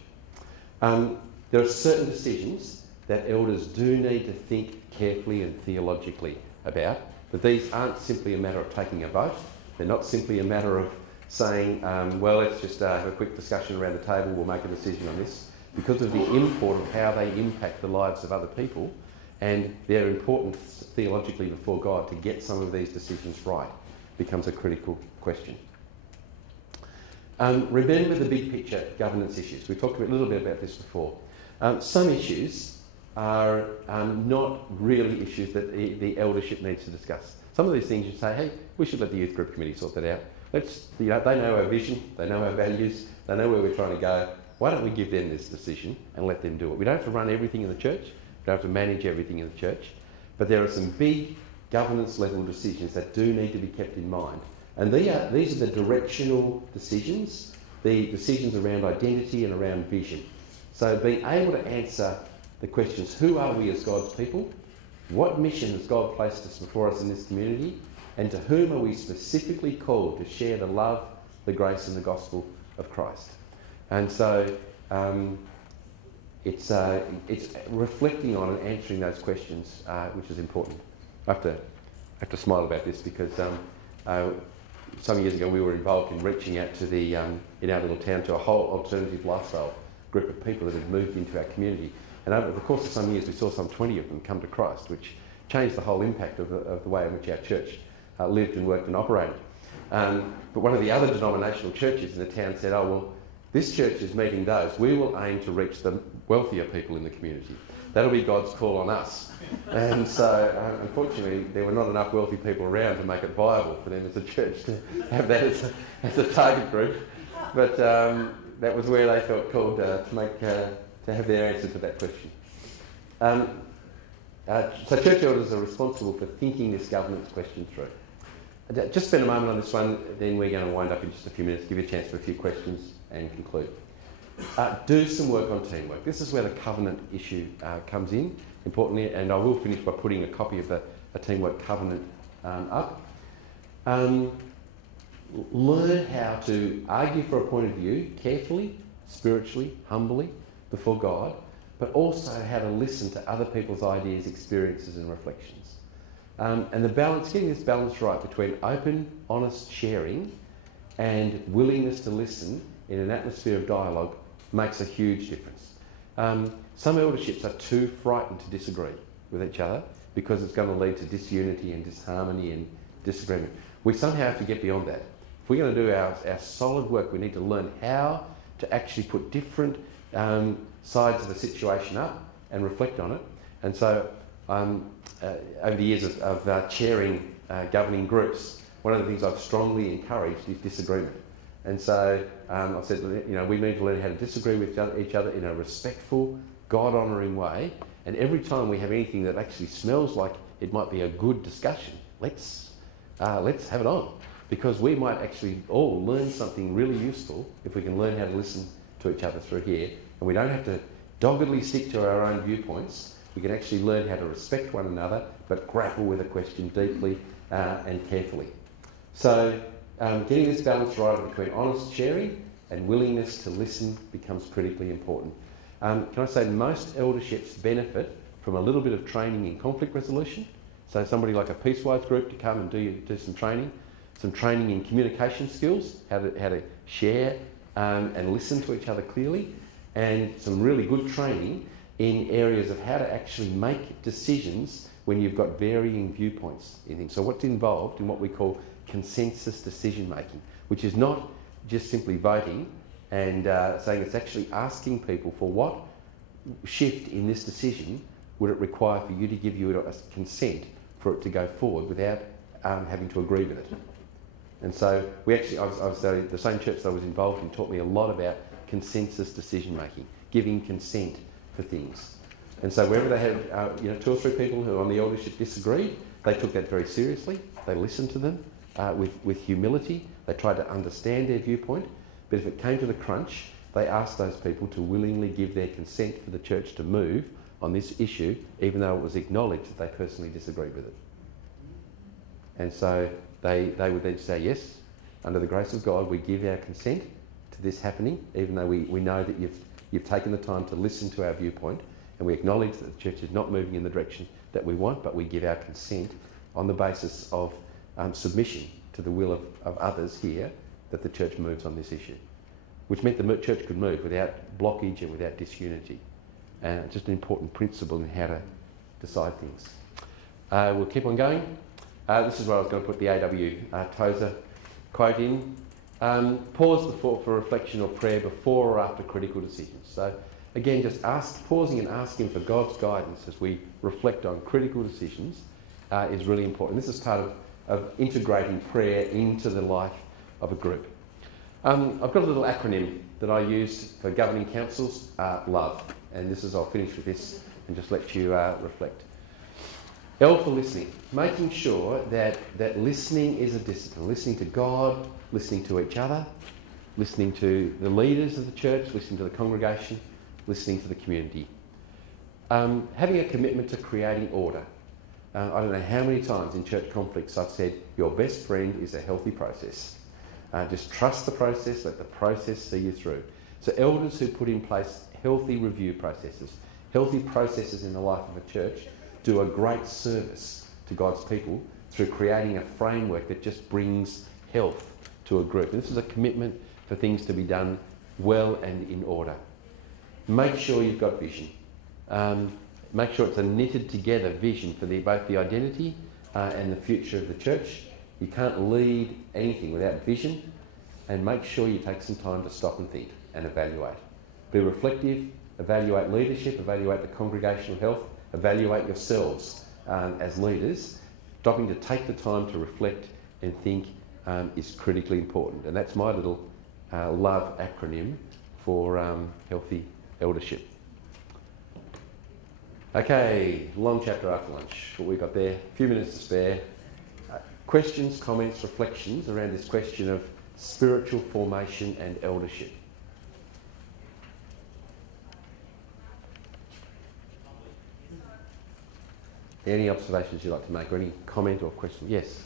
There are certain decisions that elders do need to think carefully and theologically about, but these aren't simply a matter of taking a vote. They're not simply a matter of saying, well, let's just have a quick discussion around the table, we'll make a decision on this. Because of the import of how they impact the lives of other people, and their importance theologically before God to get some of these decisions right, becomes a critical question. Remember the big picture governance issues. We talked a little bit about this before. Some issues are not really issues that the eldership needs to discuss. Some of these things you say, hey, we should let the youth group committee sort that out. They know our vision, they know our values, they know where we're trying to go. Why don't we give them this decision and let them do it? We don't have to run everything in the church, we don't have to manage everything in the church, but there are some big governance level decisions that do need to be kept in mind. And these are the directional decisions, the decisions around identity and around vision. So being able to answer the questions, who are we as God's people? What mission has God placed us before us in this community? And to whom are we specifically called to share the love, the grace and the gospel of Christ? And so it's reflecting on and answering those questions which is important. I have to smile about this because some years ago we were involved in reaching out to in our little town to a whole alternative lifestyle group of people that had moved into our community. And over the course of some years we saw some 20 of them come to Christ, which changed the whole impact of the way in which our church lived and worked and operated. But one of the other denominational churches in the town said, oh, well, this church is meeting those. We will aim to reach the wealthier people in the community. That'll be God's call on us. And so, unfortunately, there were not enough wealthy people around to make it viable for them as a church to have that as a target group. But that was where they felt called to have their answer to that question. So church elders are responsible for thinking this governance question through. Just spend a moment on this one, then we're going to wind up in just a few minutes, give you a chance for a few questions and conclude. Do some work on teamwork. This is where the covenant issue comes in, importantly, and I will finish by putting a copy of the teamwork covenant up. Learn how to argue for a point of view carefully, spiritually, humbly, before God, but also how to listen to other people's ideas, experiences and reflections. And the balance, getting this balance right between open, honest sharing and willingness to listen in an atmosphere of dialogue makes a huge difference. Some elderships are too frightened to disagree with each other because it's going to lead to disunity and disharmony and disagreement. We somehow have to get beyond that. If we're going to do our solid work, we need to learn how to actually put different sides of the situation up and reflect on it. And so over the years of chairing governing groups, one of the things I've strongly encouraged is disagreement. And so I've said, we need to learn how to disagree with each other in a respectful, God-honouring way. And every time we have anything that actually smells like it might be a good discussion, let's have it on. because we might actually all learn something really useful if we can learn how to listen to each other through here, and we don't have to doggedly stick to our own viewpoints. We can actually learn how to respect one another, but grapple with a question deeply and carefully. So getting this balance right between honest sharing and willingness to listen becomes critically important. Can I say most elderships benefit from a little bit of training in conflict resolution? So somebody like a Peacewise group to come and do some training in communication skills, how to share and listen to each other clearly, and some really good training in areas of how to actually make decisions when you've got varying viewpoints in things. So what's involved in what we call consensus decision making, which is not just simply voting and saying, it's actually asking people for what shift in this decision would it require for you to give you a consent for it to go forward without having to agree with it. And so we actually, the same church that I was involved in taught me a lot about consensus decision making, giving consent for things. And so wherever they had 2 or 3 people who on the eldership disagreed, they took that very seriously. They listened to them with humility. They tried to understand their viewpoint. But if it came to the crunch, they asked those people to willingly give their consent for the church to move on this issue, even though it was acknowledged that they personally disagreed with it. And so they would then say, yes, under the grace of God, we give our consent to this happening, even though we know that you've taken the time to listen to our viewpoint, and we acknowledge that the church is not moving in the direction that we want, but we give our consent on the basis of submission to the will of others here, that the church moves on this issue, which meant the church could move without blockage and without disunity. And it's just an important principle in how to decide things. We'll keep on going. This is where I was going to put the A.W. Tozer quote in. Pause for reflection or prayer before or after critical decisions. So again, just pausing and asking for God's guidance as we reflect on critical decisions is really important. This is part of integrating prayer into the life of a group. I've got a little acronym that I use for governing councils, LOVE. And I'll finish with this and just let you reflect. L for listening, making sure that listening is a discipline. Listening to God, listening to each other, listening to the leaders of the church, listening to the congregation, listening to the community. Having a commitment to creating order. I don't know how many times in church conflicts I've said, your best friend is a healthy process. Just trust the process, let the process see you through. So elders who put in place healthy review processes, healthy processes in the life of a church, do a great service to God's people through creating a framework that just brings health to a group. And this is a commitment for things to be done well and in order. Make sure you've got vision. Make sure it's a knitted together vision for both the identity and the future of the church. You can't lead anything without vision, and make sure you take some time to stop and think and evaluate. Be reflective, evaluate leadership, evaluate the congregational health, evaluate yourselves as leaders. Stopping to take the time to reflect and think is critically important. And that's my little LOVE acronym for healthy eldership. Okay, long chapter after lunch. What we've got there, a few minutes to spare. Questions, comments, reflections around this question of spiritual formation and eldership. Any observations you'd like to make, or any comment or question? Yes?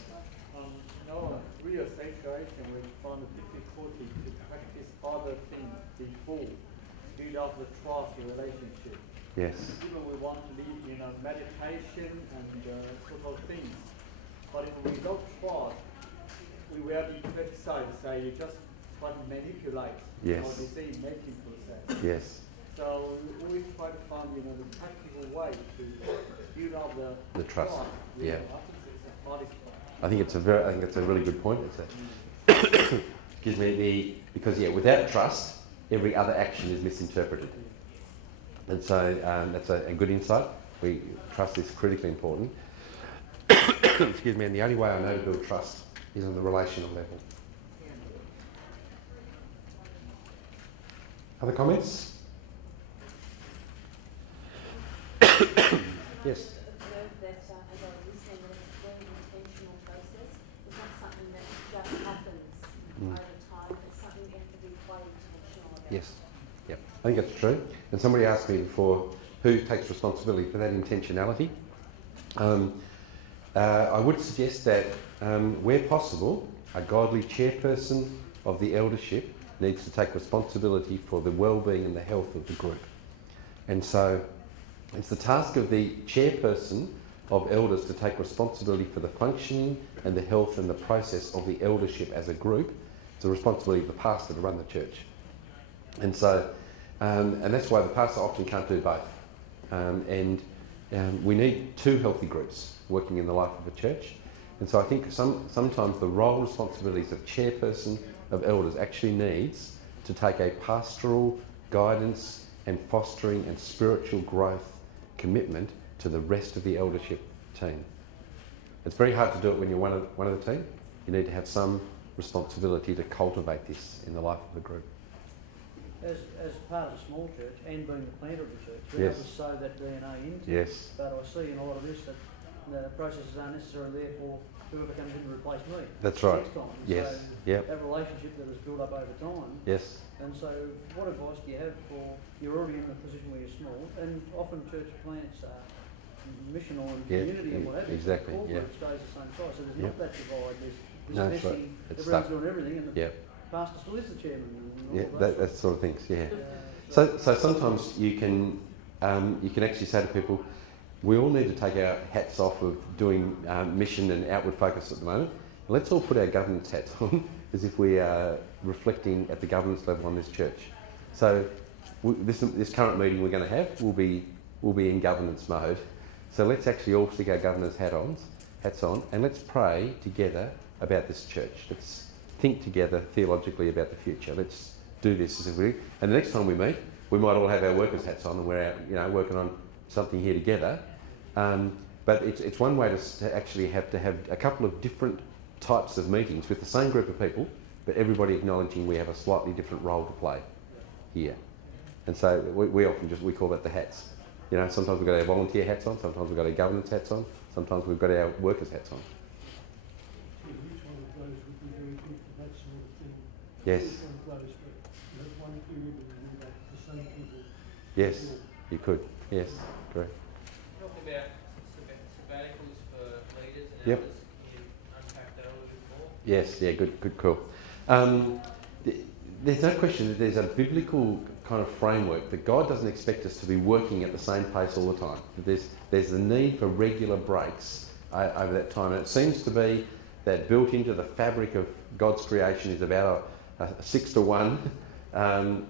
In our real situation, we found a difficulty to practice other things before, build up the trust relationship. Yes. Even we want to lead, meditation and sort of things. But if we don't trust, we will be criticized, say you just try to manipulate, yes, or decision-making process. Yes. So we try to find, the practical way to build up the trust. Yeah. I think it's the hardest part. I think it's a really good point. Excuse me. Because without trust, every other action is misinterpreted. And so that's a good insight. Trust is critically important. Excuse me. And the only way I know to build trust is on the relational level. Other comments? Yes. Observed that as I was listening, that it's a very intentional process. It's not something that just Yes. Yep. I think that's true. And somebody asked me before, who takes responsibility for that intentionality? I would suggest that where possible, a godly chairperson of the eldership needs to take responsibility for the well-being and the health of the group. And so it's the task of the chairperson of elders to take responsibility for the functioning and the health and the process of the eldership as a group. It's the responsibility of the pastor to run the church. And so, and that's why the pastor often can't do both. We need two healthy groups working in the life of a church. And so I think sometimes the role responsibilities of chairperson of elders actually needs to take a pastoral guidance and fostering and spiritual growth commitment to the rest of the eldership team. It's very hard to do it when you're one of the team. You need to have some responsibility to cultivate this in the life of the group. As part of a small church and being the planter of the church, we Yes. have to sow that DNA into Yes. it. But I see in a lot of this that the processes aren't necessarily there for whoever comes in to replace me. That's right. Next time. Yes. So Yep. that relationship that has built up over time. Yes. And so what advice do you have for, you're already in a position where you're small, and often church plants are missional and Yeah, community and what have you. exactly, All yeah. groups stays the same size, so there's Yep. not that divide. There's No, that's right. messy, It's everyone's stuck. doing everything, and the Yep. pastor still is the chairman. And all Yeah, of that those sort of things, yeah. sorts of- So sometimes you can actually say to people, we all need to take our hats off of doing mission and outward focus at the moment. Let's all put our governance hats on as if we are reflecting at the governance level on this church. So this current meeting we're going to have will be in governance mode. So let's actually all stick our governance hats on, and let's pray together about this church. Let's think together theologically about the future. Let's do this as if we. And the next time we meet, we might all have our workers' hats on, and we're out, working on something here together. But it's one way to actually have a couple of different types of meetings with the same group of people, but everybody acknowledging we have a slightly different role to play here. And so we often we call that the hats. Sometimes we've got our volunteer hats on, sometimes we've got our governance hats on, sometimes we've got our workers' hats on. Each one of those would be very good for that sort of thing. Yes. Each one of those, but one period and you do that the same people. Yes, you could. Yes, correct. Talking about sabbaticals for leaders and Yep. elders, can you unpack that a little bit more? Yes, yeah, good call. There's no question that there's a biblical kind of framework that God doesn't expect us to be working at the same pace all the time. That there's the need for regular breaks over that time, and it seems to be that built into the fabric of God's creation is about a 6-to-1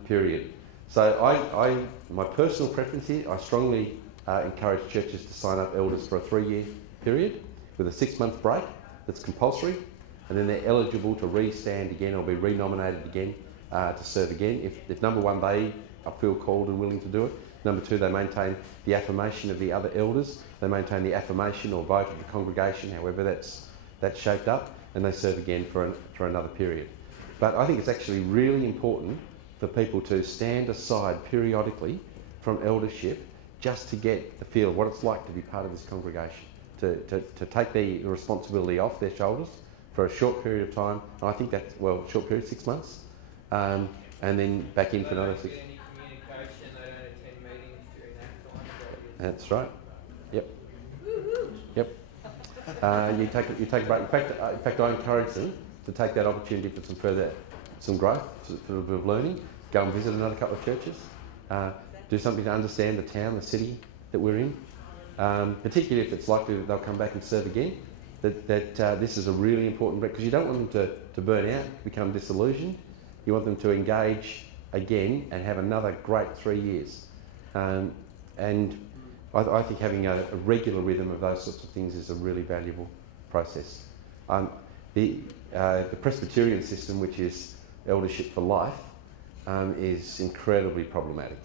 period. So my personal preference here, I strongly encourage churches to sign up elders for a 3-year period with a 6-month break that's compulsory, and then they're eligible to re-stand again or be re-nominated again to serve again. If number one, they feel called and willing to do it. Number two, they maintain the affirmation of the other elders. They maintain the affirmation or vote of the congregation, however that's shaped up, and they serve again for another period. But I think it's actually really important for people to stand aside periodically from eldership just to get the feel of what it's like to be part of this congregation, to take the responsibility off their shoulders for a short period of time. And I think that's, short period, 6 months, and then back in for another 6. They don't get any communication, they don't attend meetings during that time. That's right. Yep. Yep. You take a break. In fact, I encourage them to take that opportunity for some growth, for a little bit of learning. Go and visit another couple of churches. Do something to understand the town, the city that we're in. Particularly if it's likely that they'll come back and serve again. That this is a really important break, because you don't want them to burn out, become disillusioned. You want them to engage again and have another great 3 years. And I think having a regular rhythm of those sorts of things is a really valuable process. The Presbyterian system, which is eldership for life, is incredibly problematic.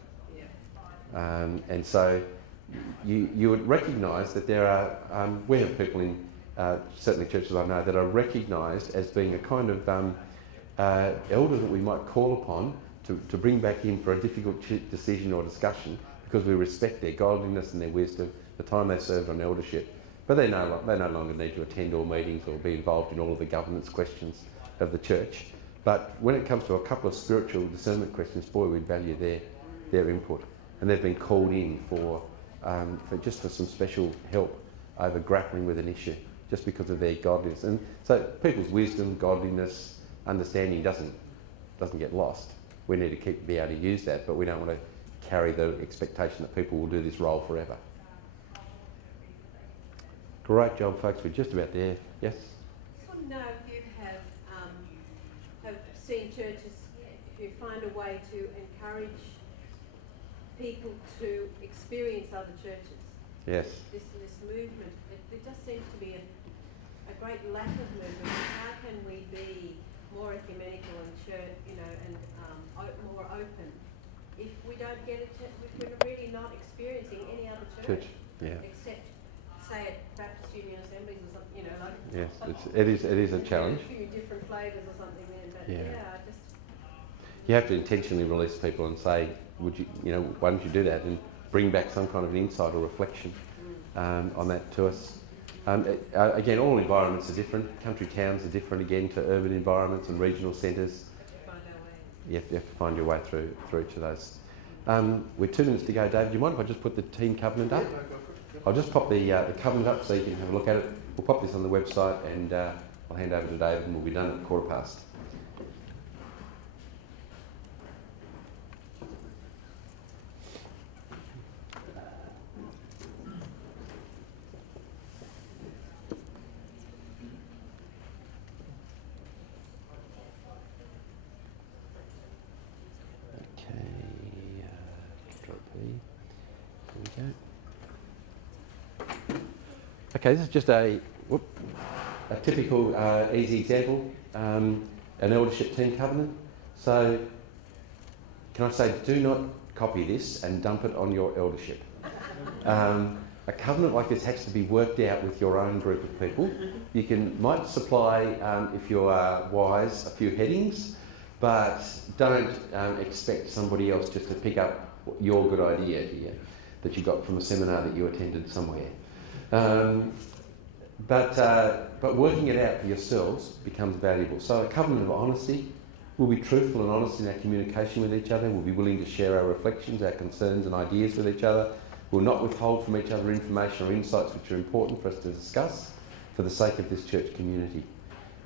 And so you would recognise that there are, we have people in certainly churches I know that are recognised as being a kind of elder that we might call upon to bring back in for a difficult decision or discussion, because we respect their godliness and their wisdom, the time they served on eldership. But they no longer need to attend all meetings or be involved in all of the governance questions of the church. But when it comes to a couple of spiritual discernment questions, boy, we'd value their input. And they've been called in for some special help over grappling with an issue, just because of their godliness. And so people's wisdom, godliness, understanding doesn't get lost. We need to be able to use that, but we don't want to carry the expectation that people will do this role forever. Great job, folks. We're just about there. Yes? I want to know if you have seen churches who find a way to encourage people to experience other churches. Yes. This movement, there just seems to be a great lack of movement. How can we be more ecumenical and church, and more open if we don't get it? If we're really not experiencing any other church. Except, say, at Baptist Union Assemblies or something, like. Yes, it is a challenge. A few different flavours or something then, but you have to intentionally release people and say, would you, why don't you do that, and bring back some kind of an insight or reflection on that to us. Again, all environments are different. Country towns are different again to urban environments and regional centres. You have to find your way through each of those. We're 2 minutes to go, David. Do you mind if I just put the team covenant up? I'll just pop the covenant up so you can have a look at it. We'll pop this on the website, and I'll hand over to David, and we'll be done at 1:15. Okay, this is just a typical easy example, an eldership team covenant. So, can I say, do not copy this and dump it on your eldership. A covenant like this has to be worked out with your own group of people. You might supply, if you are wise, a few headings, but don't expect somebody else just to pick up your good idea here that you got from a seminar that you attended somewhere. But working it out for yourselves becomes valuable. So a covenant of honesty. We'll be truthful and honest in our communication with each other. We'll be willing to share our reflections, our concerns and ideas with each other. We'll not withhold from each other information or insights which are important for us to discuss for the sake of this church community.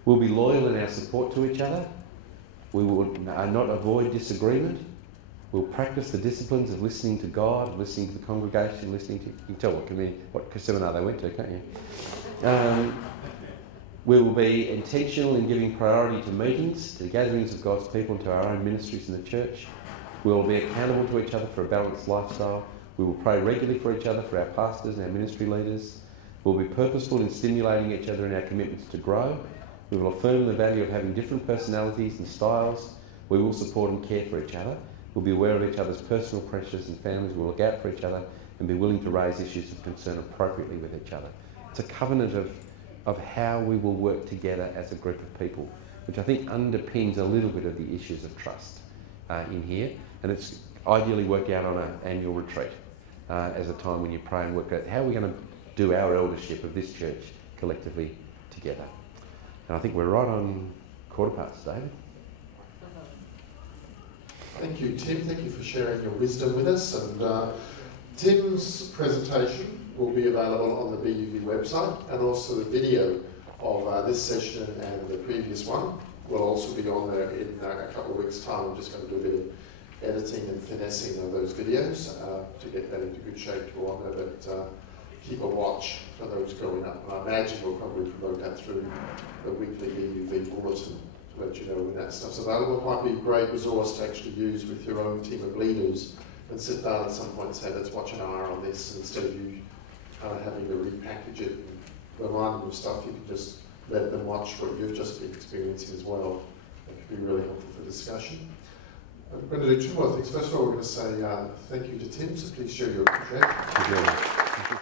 We'll be loyal in our support to each other. We will not avoid disagreement. We'll practice the disciplines of listening to God, listening to the congregation, listening to... You can tell what seminar they went to, can't you? We will be intentional in giving priority to meetings, to the gatherings of God's people and to our own ministries in the church. We will be accountable to each other for a balanced lifestyle. We will pray regularly for each other, for our pastors and our ministry leaders. We'll be purposeful in stimulating each other in our commitments to grow. We will affirm the value of having different personalities and styles. We will support and care for each other. We'll be aware of each other's personal pressures and families. We'll look out for each other and be willing to raise issues of concern appropriately with each other. It's a covenant of how we will work together as a group of people, which I think underpins a little bit of the issues of trust in here. And it's ideally worked out on an annual retreat as a time when you pray and work out how we're going to do our eldership of this church collectively together. And I think we're right on 1:15, David. Thank you, Tim. Thank you for sharing your wisdom with us. And Tim's presentation will be available on the BUV website, and also the video of this session and the previous one will also be on there in a couple of weeks' time. I'm just going to do a bit of editing and finessing of those videos to get that into good shape to go on there, but keep a watch for those going up. And I imagine we'll probably promote that through the weekly BUV bulletin to let you know when that stuff's available. It might be a great resource to actually use with your own team of leaders and sit down at some point and say, let's watch an hour on this, instead of you kind of having to repackage it and remind them of stuff. You can just let them watch what you've just been experiencing as well. That could be really helpful for discussion. I'm going to do two more things. First of all, we're going to say thank you to Tim, so please share your address.